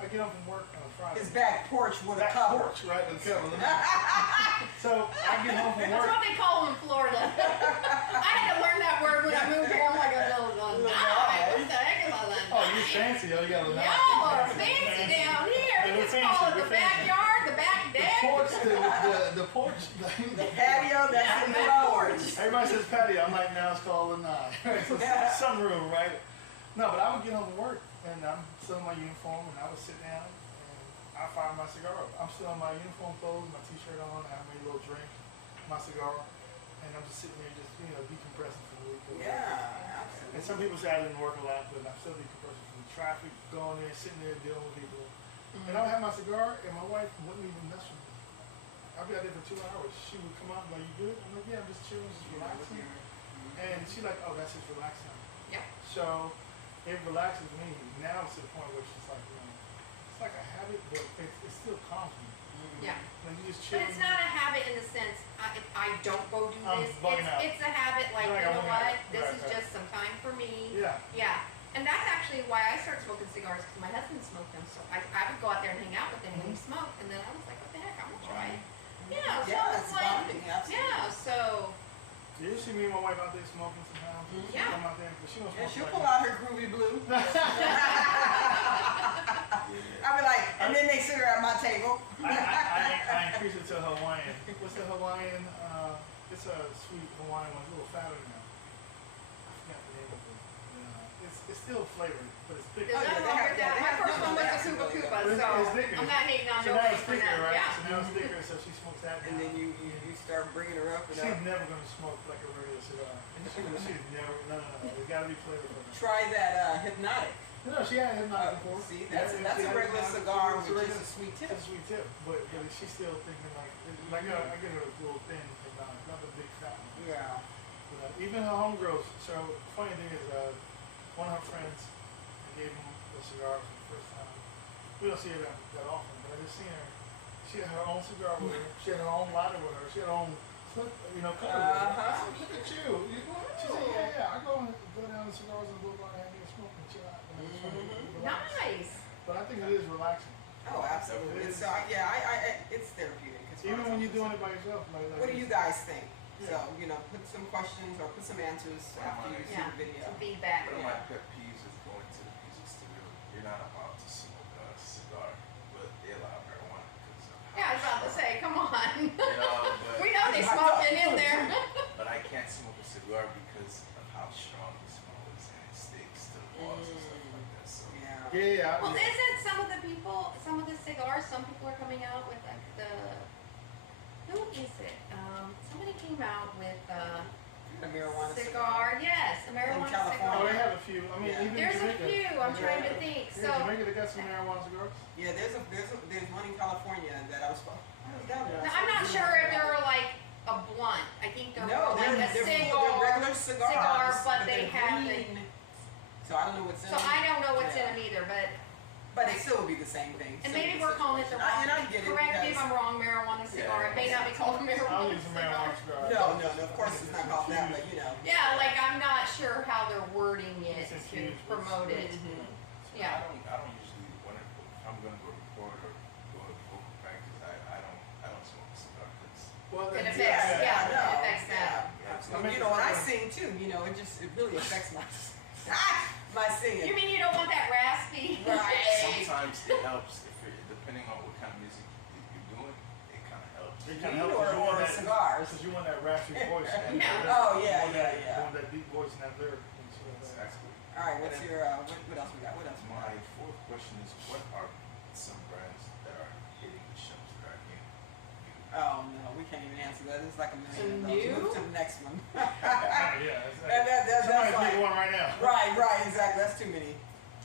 I get home from work on a Friday. His back porch with a Back cover. porch, right? The cover. So I get home from That's work. what they call them in Florida. I had to learn that word when I moved here. I'm like, what the heck is all that? Oh, you fancy, yo! You got a Y'all are fancy down here. Yeah, We we're just call it fancy, the we're fancy. backyard, the back The deck. porch, the porch. The patio that's in the porch. Everybody says patio. I'm like, now it's called lanai. It's a sunroom, right? No, but I would get home from work and I'm still in my uniform and I would sit down and I fire my cigar up. I'm still in my uniform clothes, my t-shirt on, I have my little drink, my cigar, and I'm just sitting there just, decompressing from the week. Yeah, And absolutely. some people say I didn't work a lot, but I'm still decompressing from the traffic, going there, sitting there, dealing with people. And I would have my cigar and my wife wouldn't even mess with me. I'd be out there for 2 hours. She would come out and like, you good? I'm like, yeah, I'm just chilling, just relaxing. And she's like, oh, that's just relaxing. Yep. So it relaxes me. Now it's to the point where it's just like, it's like a habit, but it still calms me. Yeah. When you just chill. But it's not a habit in the sense, if I don't go do I'm this, bugging out. it's a habit like, Like, you know I'm what, bugging out. this Right, is right. just some time for me. Yeah. Yeah. And that's actually why I started smoking cigars, because my husband smoked them. So I would go out there and hang out with him when he smoked, and then I was like, You see me and my wife out there smoking sometimes. She Yeah. come out there, but she don't And smoke she'll like pull that. out her groovy blue. Yeah. I'll be like, and then they sit her at my table. I increase it to Hawaiian. What's the Hawaiian? It's a sweet Hawaiian one. It's a little fatter now. I forgot the name of it. It's still flavored, but it's thicker. There's Oh, yeah, nothing they wrong have- with yeah, that. they My have first one was those a that Cuba have Cuba, But so it's thicker. I'm not hating on So now nobody it's for thicker, that. right? Yeah. So now it's thicker, so she smokes that. And now. then you start bringing her up and She's up. never gonna smoke like a regular cigar. She's never. No. It's gotta be flavorful. Try that hypnotic. No, she had hypnotic before. See, Yeah, that's she a had regular hypnotic cigar before. It's with regular- just a sweet tip. It's a sweet tip, but she's still thinking like I get her a little thin hypnotic, not a big fat one. Yeah. Even her homegirls. So funny thing is, one of her friends, I gave him a cigar for the first time. We don't see her that often, but I just seen her. She had her own cigar with her. She had her own lighter with her. She had her own, cover with her. I said, look at you. She said, yeah. I go down to cigars and go by and have me a smoke and chill out. And it's funny, relax. Nice. But I think it is relaxing. Oh, absolutely. It is. So I it's therapeutic. as far Even as when I'm you're doing concerned. it by yourself. What do you guys think? Yeah. So, put some questions or put some answers after you see Yeah. the video. Some feedback. One of my pet peeves is going to the music studio. You're not allowed to smoke a cigar, but they allow marijuana because of how Yeah, I was about to say, come on. but, We know they smoking in there. but I can't smoke a cigar because of how strong the smell is and it sticks to the walls and stuff like that. So Yeah. Yeah. Well, isn't some of the people, some of the cigars, some people are coming out with like who is it? Somebody came out with The marijuana cigar, yes, a marijuana California. Oh, they cigar. have a few. I mean, Yeah. even There's a Jamaica. few, I'm trying to think, Yeah, so. Jamaica, they got some marijuana cigars. Yeah, there's one in California that I was down there. Now, I'm not sure if they're like a blunt, I think they're No, more like a they're cigar. regular cigars, but they they're have green. So I don't know what's in So them. I don't know what's in Yeah. them either, but It still would be the same thing. and Similar maybe we're calling it the situation. wrong. And I get it Correct me if because- I'm wrong, marijuana cigar. It may not be called I'll marijuana use a cigar. marijuana cigar. No, of course it's not called that, but Yeah, like I'm not sure how they're wording it It's to infused with promote it. Mhm. Yeah. I don't usually when I'm gonna go record or go to vocal practice. I don't smoke a cigar because Well, It that's- affects- yeah, no, it affects that. yeah, absolutely. I mean, When I sing too, it really affects my singing. You mean you don't want that raspy? Right. sometimes it helps depending on what kind of music you're doing. It kind of helps. It You kind of helps or, you want or that cigars. because you want that raspy voice. and Yeah. that- Oh, yeah, you want yeah, that- yeah. You want that deep voice and that lyric and shit like that. Exactly. All right, what's your what else we got? What else we got? My fourth question is, what are some brands that are hitting the shelves that are new? Oh no, we can't even answer that. It's like a million of those. new? Move to the next one. Yeah, it's That's somebody's like, making one right now. right, exactly. That's too many.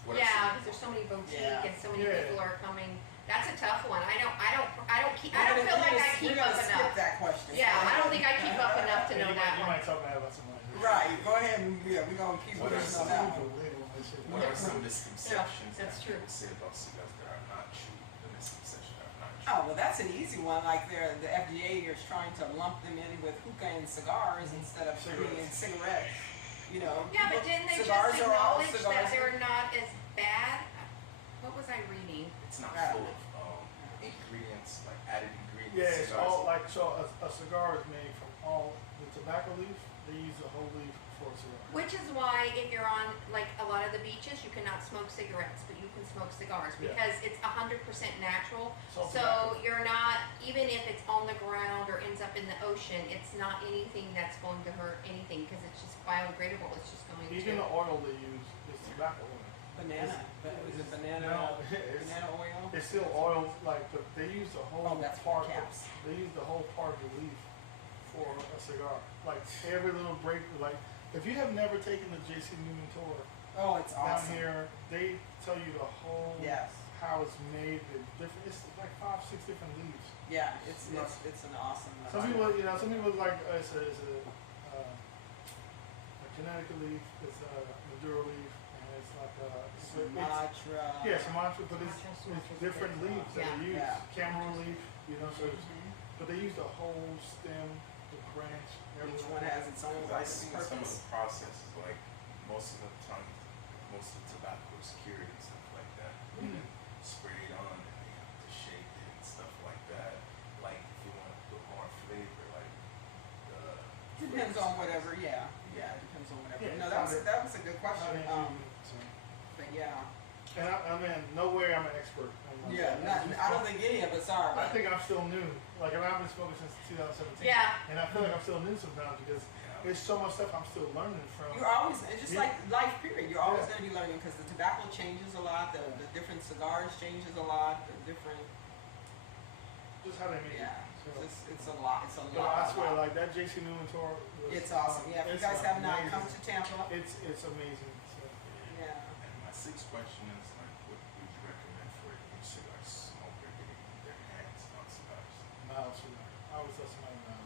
What are Yeah, some- because there's so many boutique Yeah. and so many Yeah. people are coming. That's a tough one. I don't feel We're like I gonna keep skip up enough. that question. Yeah, I don't think I keep up enough to Yeah, know you that might, you one. might talk bad about somebody. Right. Go ahead and we're gonna keep What are pushing on some that People one. later when they say What that. are some misconceptions that's that true. people say about cigars that are not true? The misconceptions that are not true. Oh well, that's an easy one. Like the FDA is trying to lump them in with hookah and cigars instead of being cigarettes. Yeah, but didn't they cigars just are all acknowledge cigars. that they're not as bad? What was I reading? It's not Yeah. full of ingredients, like added ingredients. Yeah, it's Cigars- all like so. A cigar is made from all the tobacco leaf. They use the whole leaf for a cigar. Which is why if you're on like a lot of the beaches, you cannot smoke cigarettes, but you can smoke cigars Yeah. because it's 100% natural. It's all So tobacco. you're not, even if it's on the ground or ends up in the ocean, it's not anything that's going to hurt anything because it's just biodegradable. It's just going Even the to. oil they use is tobacco oil. Banana. Is it banana? No, it's, Banana oil. it's still oil. Like, but they use the whole Oh, that's for part. caps. They use the whole part of the leaf for a cigar. Like every little break. Like if you have never taken the JC Newman tour Oh, it's down awesome. here, they tell you the whole Yes. how it's made. The different. It's like 5, 6 different leaves. Yeah, it's an awesome. Some people, some people like it's a genetic leaf, it's a Maduro leaf, and it's like Sumatra. yeah, Sumatra, but it's different leaves that Yeah. they use. Yeah. Cameroon leaf, so it's, Mhm. but they use the whole stem, the branch, Each everything. one has its own Because I see some of purpose. the processes, like most of the time, most of the tobacco is cured and stuff like that. And then sprayed on, and they have to shake it and stuff like that. Like if you want to put more flavor, like the Depends depends on whatever. Yeah, it depends on whatever. Yeah, No, that was a good question. So. But yeah. And I mean, no way I'm an expert. Yeah, I don't think any of us are. I But think I'm still new. Like, I've been smoking since 2017. Yeah. And I feel like I'm still new sometimes because there's so much stuff I'm still learning from. you're always, it's just Yeah. like life period. You're always Yeah. going to be learning because the tobacco changes a lot. The different cigars changes a lot. The different, Just how they make yeah. it. So. It's a lot. It's a But lot. I swear, like that JC Newman tour was. It's awesome. Yeah, if you it's guys have not amazing. come to Tampa, It's amazing. So. yeah. And my sixth question is like, what would you recommend for a new cigar smoker getting their hands on cigars? Mild cigar. I always tell somebody mild.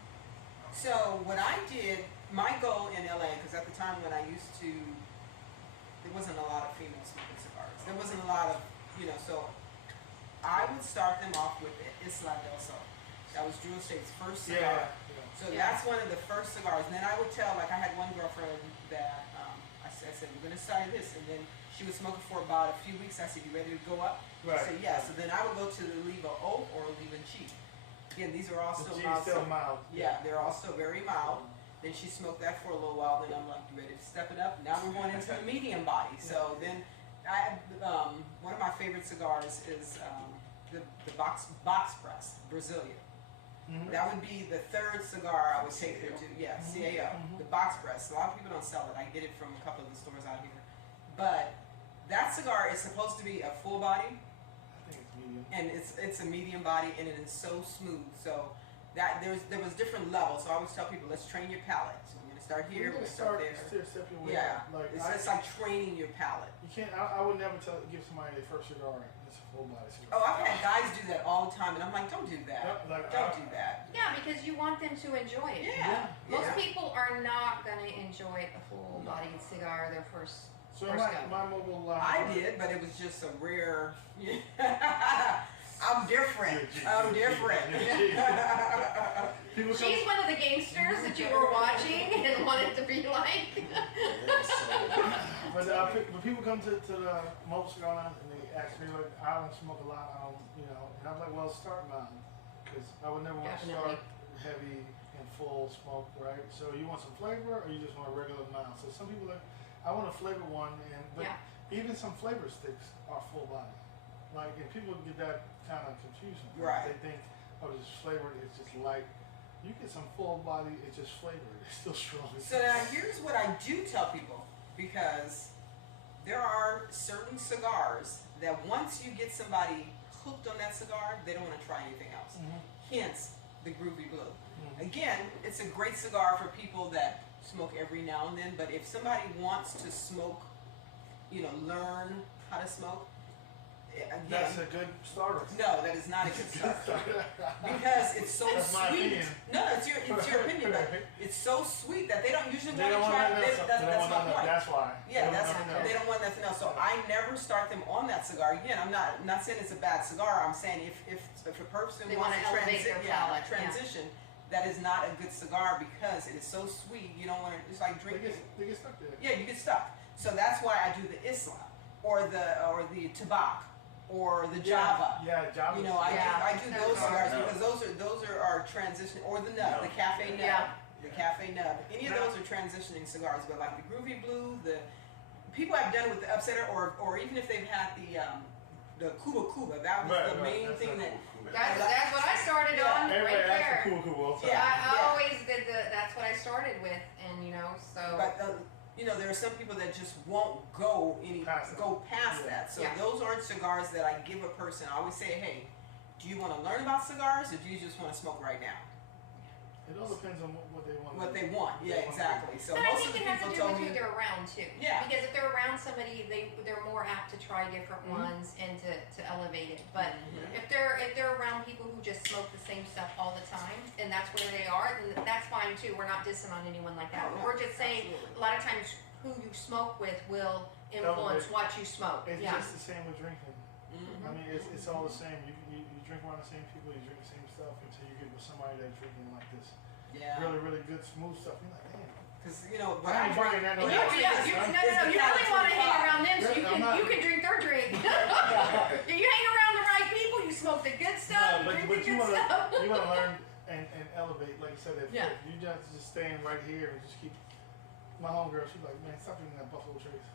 So what I did, my goal in LA, because at the time when I used to, there wasn't a lot of female smoking cigars. There wasn't a lot of, so I would start them off with the Isla del Sol. That was Drew Estate's first cigar. Yeah. So Yeah. that's one of the first cigars. And then I would tell, like I had one girlfriend that I said, we're going to start this. And then she would smoke it for about a few weeks. I said, you ready to go up? Right. She said, yeah. So then I would go to the Oliva Oak or Oliva G. Again, these are all The still G mild. still mild. Yeah, they're all still very mild. Then she smoked that for a little while. Then I'm like, you ready to step it up? Now we're going into the medium body. So then one of my favorite cigars is the box press Brazilian. Mm-hmm. That would be the third cigar I would take them to. Yeah, CAO, the box press. A lot of people don't sell it. I get it from a couple of the stores out here. But that cigar is supposed to be a full body, I think it's medium. and it's a medium body, and it is so smooth. So that there was different levels. So I always tell people, let's train your palate. So we're gonna start here. We're gonna start there. Step your way Yeah, up. Like, it's like training your palate. you can't. I would never give somebody their first cigar. It's a full body cigar. Oh, I've had guys do that all the time, and I'm like, don't do that. Yep, like, Don't do that. Yeah, because you want them to enjoy it. Yeah. Most Yeah. people are not gonna enjoy a full-bodied cigar their first. So First my mobile line. I did, but it was just a rare. I'm different. I'm different. People come. She's one of the gangsters that you were watching and wanted to be like. But people come to the mobile cigar line and they ask me like, I don't smoke a lot. I don't, and I'm like, well, start mild, because I would never want to Definitely. start heavy and full smoke, right? So you want some flavor, or you just want a regular mild? So some people like, I want a flavor one, but Yeah. even some flavor sticks are full body. Like, and people get that kind of confusion. Right. They think, oh, it's just flavored, it's just light. You get some full body, it's just flavored. It's still strong. So now here's what I do tell people, because there are certain cigars that once you get somebody hooked on that cigar, they don't want to try anything else. Mhm. Hence the Groovy Blue. Mhm. Again, it's a great cigar for people that smoke every now and then, but if somebody wants to smoke, learn how to smoke, again, That's a good starter. no, that is not a good start. Because it's so That's my sweet. opinion. No, it's your opinion, but it's so sweet that they don't usually They want don't to want try. nothing else. That's They don't my want nothing. point. That's why. Yeah, They that's don't want nothing they else. don't want nothing else. So I never start them on that cigar. Again, I'm not saying it's a bad cigar. I'm saying if a person They wants wanna to elevate their palate, yeah. transition, that is not a good cigar because it is so sweet. You don't want to. It's like They drinking. they get stuck there. Yeah, you get stuck. So that's why I do the Islam or the Tabac or the Java. Yeah, Java. I do Yeah. those cigars Nub. because those are our transition, or the nub, the cafe nub, Yeah. the cafe nub. Any of those are transitioning cigars, but like the Groovy Blue, the people have done it with the Upsetter, or even if they've had the Cuba, that was Right, the right, main that's thing a that. That's what I started Yeah. on Everybody right asks there. for cool all the time. Yeah. I always did that's what I started with, and so. But there are some people that just won't go Past past Yeah. that. So Yeah. those aren't cigars that I give a person. I always say, hey, do you want to learn about cigars, or do you just want to smoke right now? It all depends on what they want. What they want, yeah, exactly. So And I most of think the it has to people do told with me, who they're around too. Yeah. Because if they're around somebody, they're more apt to try different ones and to elevate it. But if they're around people who just smoke the same stuff all the time and that's where they are, then that's fine too. We're not dissing on anyone like that. No, We're just saying absolutely. a lot of times who you smoke with will influence what you smoke. It's Yeah. just the same with drinking. I mean, it's all the same. You drink around the same people, you drink the same stuff until you get with somebody that's drinking like this yeah, really, really good, smooth stuff. You're like, damn. because but I I ain't drink. drinking that And no you, more. yeah, you, no, It's the you really want to hang Cali around them so Yeah, I'm not- you can drink their drink. You hang around the right people, you smoke the good stuff, No, you drink but the you good want stuff. to learn and elevate. Like I said, if you just staying right here and just keep. My homegirl, she's like, man, stop drinking that Buffalo Trace.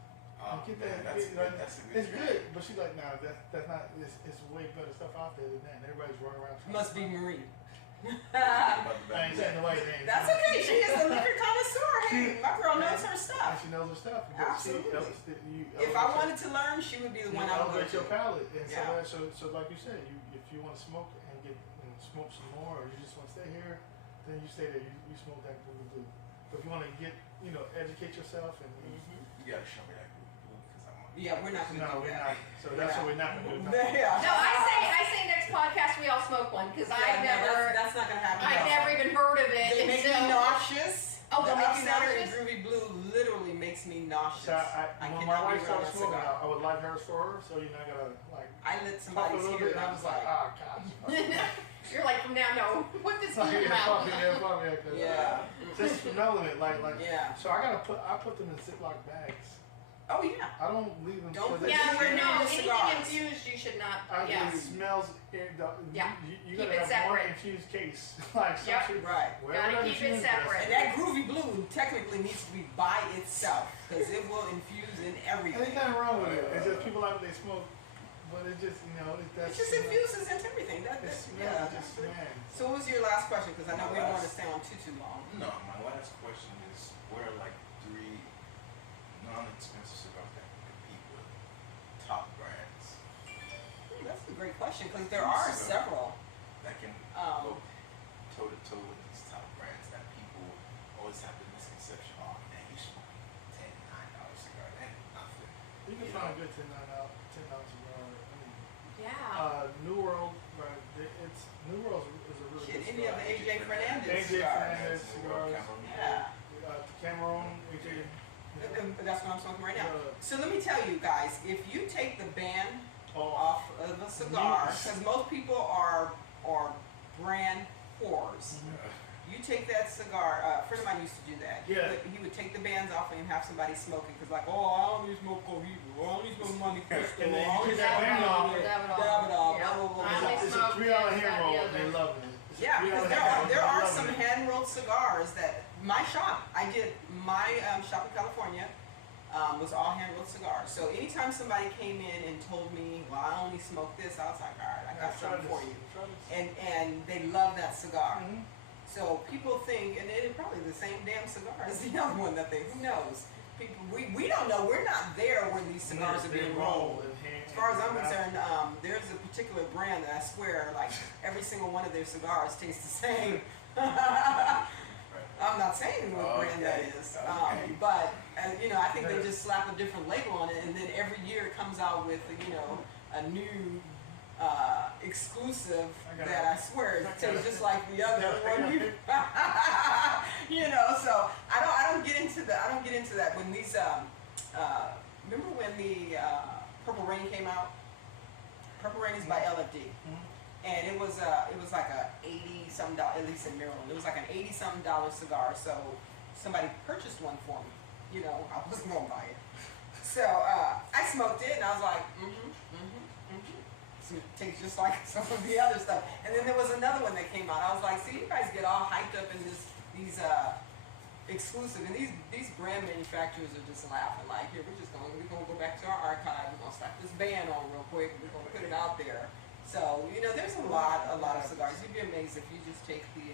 Get that. That's a good It's drink. good, but she's like, nah, that's not. It's way better stuff out there than that. And everybody's running around. Must be Marie. I ain't saying the white name. That's okay. She is a liquor connoisseur. Hey, my girl knows her And stuff. she knows her stuff. because Absolutely. You If I wanted to learn, she would be the one I would go elevate your to. palate. And Yeah. so like you said, if you want to smoke and smoke some more, or you just want to stay here, then you stay there. You smoke that blue. But if you want to get educate yourself and You gotta show me that blue because I'm. Yeah, we're not going to no, do we're that. not. So that's what we're not gonna do. Yeah. No, I say next podcast we all smoke one because I've Yeah, no, never, that's not going to happen. I've No. never even heard of it. They make me until- nauseous. Oh, the they'll make you Upsetter nauseous? and Groovy Blue literally makes me nauseous. So I when cannot my be wife around started that smoking, cigar. I would light hers for her. So I gotta like I lit puff a somebody's little here bit, and and I was like, oh gosh. You're like, from now, no, put this in Like, your yeah, mouth. fuck it, yeah. Just smelling it, like. Yeah. So I put them in Ziploc bags. Oh, yeah. I don't leave them. Don't so put they Yeah, They're no, in anything cigars. infused you should not. I Yeah. it smells. Yeah. You Keep gotta it have one separate. infused case. Like some Yep. shit. Right. Wherever Gotta that keep it infused separate. And that Groovy Blue technically needs to be by itself because it will infuse in Ain't everything. nothing wrong with it. It's just people like they smoke, but it just It just infuses into everything. It That's, smells. yeah. It just man. So what was your last question? Because I know we don't want to stay on too long. No, my last question is: what are like 3 non-expensive cigars that can compete with top brands That's a great question because there are several. that can go toe to toe with these top brands that people always have the misconception, oh man, you smoke $10, $9 cigar, that ain't nothing. You can find a good $10 cigar. New World, but it's New World is a really Shit, good any of cigar. the AJ Fernandez AJ cigars. Fernandez cigars. Yeah. Cameroon, AJ. That's what I'm smoking right now. Yeah. So let me tell you guys, if you take the band Oh, off of a cigar, Yes. because most people are brand whores. Mhm. You take that cigar. A friend of mine used to do that. Yeah. He would take the bands off and have somebody smoking because, like, oh, I only smoke Cojito. I only smoke Monte Cristo. And then I you only take that smoke band off. Davidoff, Davidoff. blah, blah, blah, I blah. only It's a smoke $3 this, hand that, roll. the They other. love it. It's a Yeah, $3 because hand roll. there They are love some it. hand rolled cigars that my shop. I did my shop in California. Was all hand rolled cigars. So anytime somebody came in and told me, well, I only smoke this, I was like, all right, I got Try something for this. you. Try this. And they love that cigar. Mhm. So people think, and it's probably the same damn cigar as the other one that they, who knows? People, we don't know. We're not there where these cigars are They being roll rolled. in hand- As far as I'm and concerned, there's a particular brand that I swear, like every single one of their cigars tastes the same. I'm not saying what brand that is, but I think they just slap a different label on it, and then every year it comes out with a new exclusive that I swear it tastes just like the other one. So I don't get into that when these remember when the Purple Rain came out? Purple Rain is by LFD. Mhm. And it was like a $80-something, at least in Maryland, it was like an $80-something cigar. So somebody purchased one for me. I wasn't gonna buy it. So I smoked it and I was like, So it tastes just like some of the other stuff. And then there was another one that came out. I was like, see, you guys get all hyped up in these exclusive, and these brand manufacturers are just laughing like, here, we're gonna go back to our archive. We're gonna slap this band on real quick. We're gonna put it out there. So there's a lot of cigars. You'd be amazed if you just take the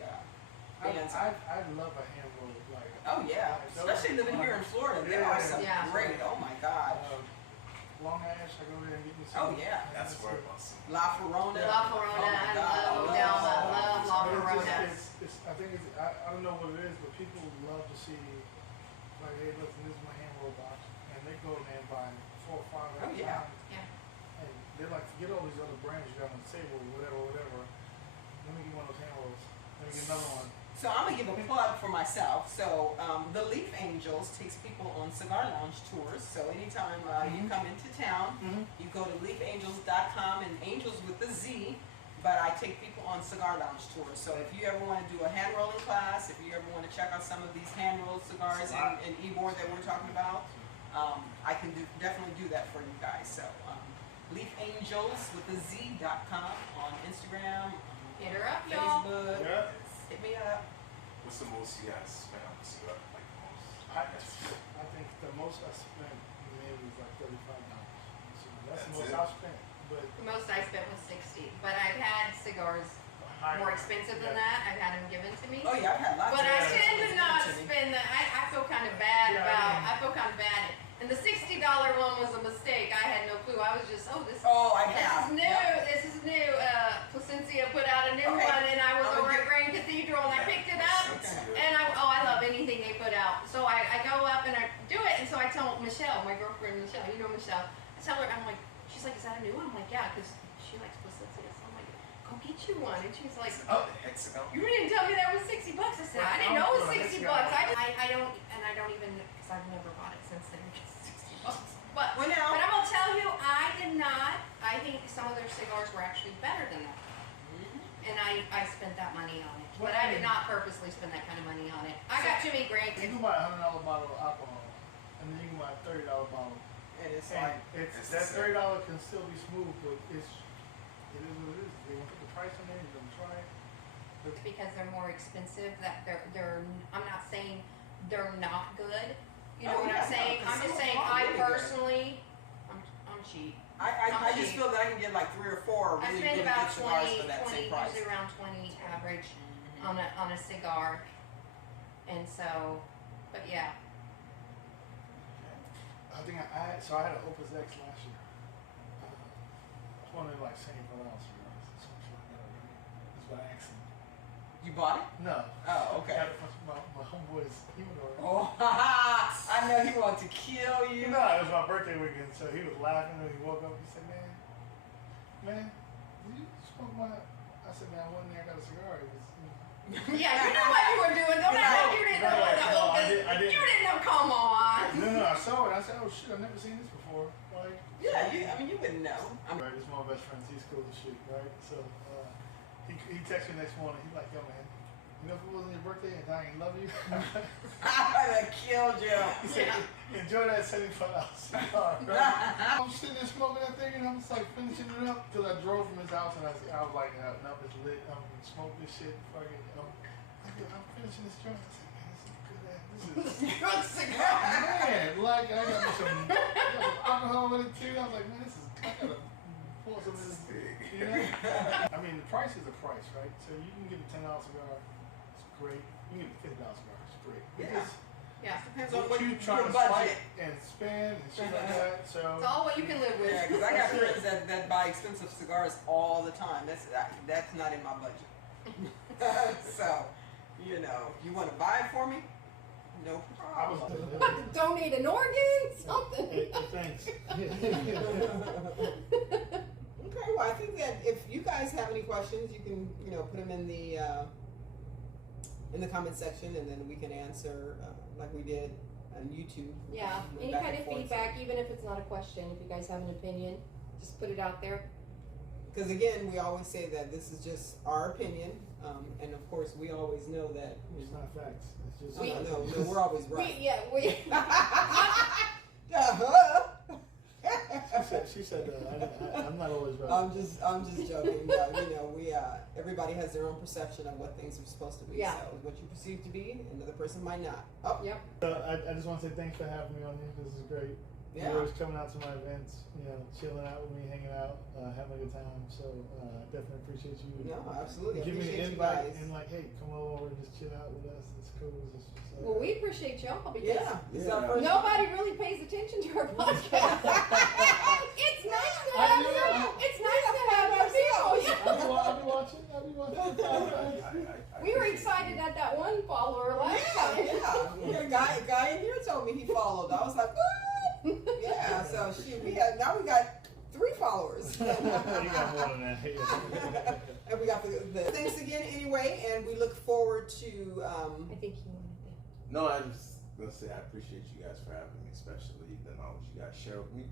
bands. I love a hand roll. Like, Oh yeah, especially living here in Florida, there are some Yeah. great. Oh my God. Long Ash, I go there and get me Oh some. yeah, That's where awesome. La Ferrona. La Ferrona, Oh my I God, love I Delma, I love La But Ferrona. I think I don't know what it is, but people love to see, like, hey, listen, this is my hand roll box, and they go in there and buy 4 or 5 at Oh, a yeah. time. Yeah. And they're like, forget all these other brands you got on the table, whatever. Let me get one of those hand rolls. Let me get another one. So I'm gonna give a plug for myself. So the Leaf Angels takes people on cigar lounge tours. So anytime you come into town, you go to leafangels.com, and angels with the Z. But I take people on cigar lounge tours. So if you ever want to do a hand rolling class, if you ever want to check out some of these hand rolled cigars and Ebor that we're talking about, I can definitely do that for you guys. So leafangels with the Z.com on Instagram, Hit her up, y'all. Facebook. Yeah. What's the most you guys spent on a cigar? Like the most? I think the most I spent maybe was like $35. So that's the most That's it? I've spent. But The most I spent was 60, but I've had cigars higher. more expensive than that. I've had them given to me. Oh yeah, I've had lots But of I those. tend to not spend that. I feel kind of bad Yeah, about. I I feel kind of bad. And the $60 one was a mistake. I had no clue. I was just, oh, this. Oh, I This have. is new. Yep. This is new. Placencia put out a new Okay. one, and I was I'm over gonna at Grand Cathedral, and I picked it up. Okay. And I love anything they put out. So I go up and I do it, and so I tell Michelle, my girlfriend Michelle, you know Michelle. I tell her, I'm like, she's like, is that a new one? I'm like, yeah, because she likes Placencia. So I'm like, go get you one. And she's like, Oh, the hexagon. you didn't tell me that was $60. I said, I didn't know it was $60. I don't even, because I've never bought it since then. It's $60. But Well, now, I'm gonna tell you, I did not. I think some of their cigars were actually better than that, and I spent that money on it. But I did not purposely spend that kind of money on it. I got Jimmy Grant. You can buy a $100 bottle of alcohol, and then you can buy a $30 bottle. and it's And like, it's that $30 can still be smooth, but it is what it is. They want to put the price on there. You're gonna try it. Because they're more expensive. That they're. I'm not saying they're not good. You know Oh, what yeah, I'm saying? no, 'cause I'm some just of saying. them are I really good. personally, I'm cheap. I just feel that I can get like 3 or 4 I really, spend really about good cigars 20, for that 20 same price. usually around 20 average on a cigar, and so, but yeah. I think I had an Opus X last year. It's one of them like Saint Laurent cigars. Something like that. It's by accident. You bought it? No. Oh, okay. I got it from my homeboy's humidor. Oh, I know he wanted to kill you. No, it was my birthday weekend, so he was laughing when he woke up. He said, man, did you smoke my? I said, man, I wasn't there. I got a cigar. It was, Yeah, you know what you were doing. Don't act like you didn't know what the No, Opus. I didn't. You didn't know. Come on. No, I saw it. I said, oh shit, I've never seen this before. Like, Yeah, I mean, you wouldn't know. right, this is my best friend. He's cool as shit, right? So he texted me next morning. He's like, yo, man, you know if it wasn't your birthday and I ain't love you. I killed you. He said, enjoy that $75 cigar. Right? I'm sitting there smoking that thing and I'm just like finishing it up because I drove from his house and I was like, no, it's lit. I'm gonna smoke this shit. Fucking, I'm finishing this joint. I said, man, this is good. This is Good cigar. man. Like I got some alcohol with it too. I was like, man, this is. I gotta pour some of this. You know? I mean, the price is the price, right? So you can get a $10 cigar. It's great. You can get a $50 cigar. It's great. Yeah. Yeah. Depends on What what you your trying to budget. swipe and spend and shit like that. So It's all what you can live with. Yeah, because I got friends that buy expensive cigars all the time. That's not in my budget. So, you know, you want to buy it for me? No I was. problem. Donate an organ, something. Hey, thanks. Okay, well, I think that if you guys have any questions, you can, you know, put them in the comment section, and then we can answer like we did on YouTube. Yeah, any Back kind and of forth. feedback, even if it's not a question, if you guys have an opinion, just put it out there. Because again, we always say that this is just our opinion, and of course, we always know that. It's not facts. It's just. No, we're always right. She said I'm not always right. I'm just joking. No, you know, everybody has their own perception of what things are supposed to be. Yeah. So what you perceive to be, another person might not. Oh, Yep. I just want to say thanks for having me on here. This is great. yeah. You're always coming out to my events, you know, chilling out with me, hanging out, having a good time. So definitely appreciate you. No, absolutely. I Give me appreciate an you invite guys. and like, hey, come over and just chill out with us. It's cool. It's just, Well, we appreciate y'all because Yeah. This is Yeah. our first. nobody really pays attention to our podcast. It's nice to have it's nice to have our people. I'll be watching. We were excited at that one follower last time. Yeah. We had a guy in here told me he followed. I was like, what? Yeah. So we got 3 followers. You got more than that. Yeah. And we got the thanks again anyway, and we look forward to I think he wanted that. No, I just gonna say I appreciate you guys for having me, especially the knowledge you guys share with me.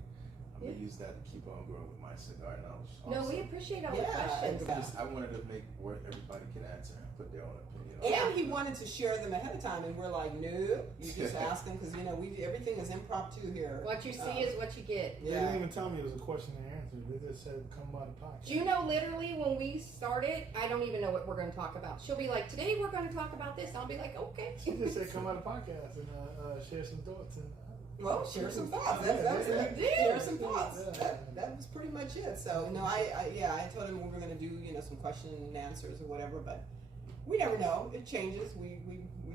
I'm gonna use that to keep on growing with my cigar knowledge. No, also. we appreciate all the Yeah, questions. and- I wanted to make where everybody can answer and put their own opinion on And it. he wanted to share them ahead of time, and we're like, no, you just ask them because everything is impromptu here. What you see is what you get. They Yeah. didn't even tell me it was a question and answer. They just said come by the podcast. Do you know literally when we started, I don't even know what we're going to talk about. She'll be like, today we're going to talk about this. I'll be like, okay. She just said come by the podcast and share some thoughts and. Well, share some thoughts. That was it. Yeah. Share some thoughts. Yeah. That was pretty much it. So I told him we were gonna do some question and answers or whatever, but we never know. It changes. We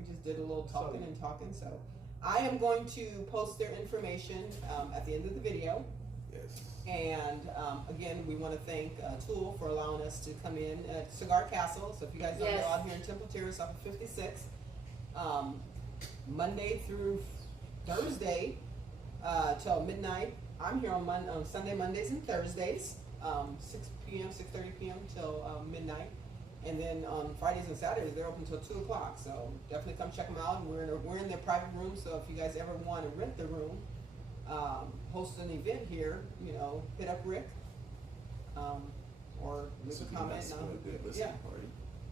just did a little talking and talking. So I am going to post their information at the end of the video. Yes. And again, we want to thank Tool for allowing us to come in at Cigar Castle. So if you guys don't Yes. know, out here in Temple Terrace off of 56, Monday through Thursday till midnight. I'm here on Sunday, Mondays, and Thursdays, 6 p.m., 6:30 p.m. till midnight. And then on Fridays and Saturdays, they're open till 2 o'clock. So definitely come check them out. And we're in their private room. So if you guys ever want to rent the room, host an event here, hit up Rick, or leave a comment. That's a good listening party.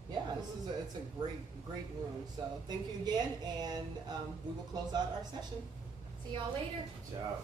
Yeah, it's a great room. So thank you again, and we will close out our session. See y'all later. Ciao.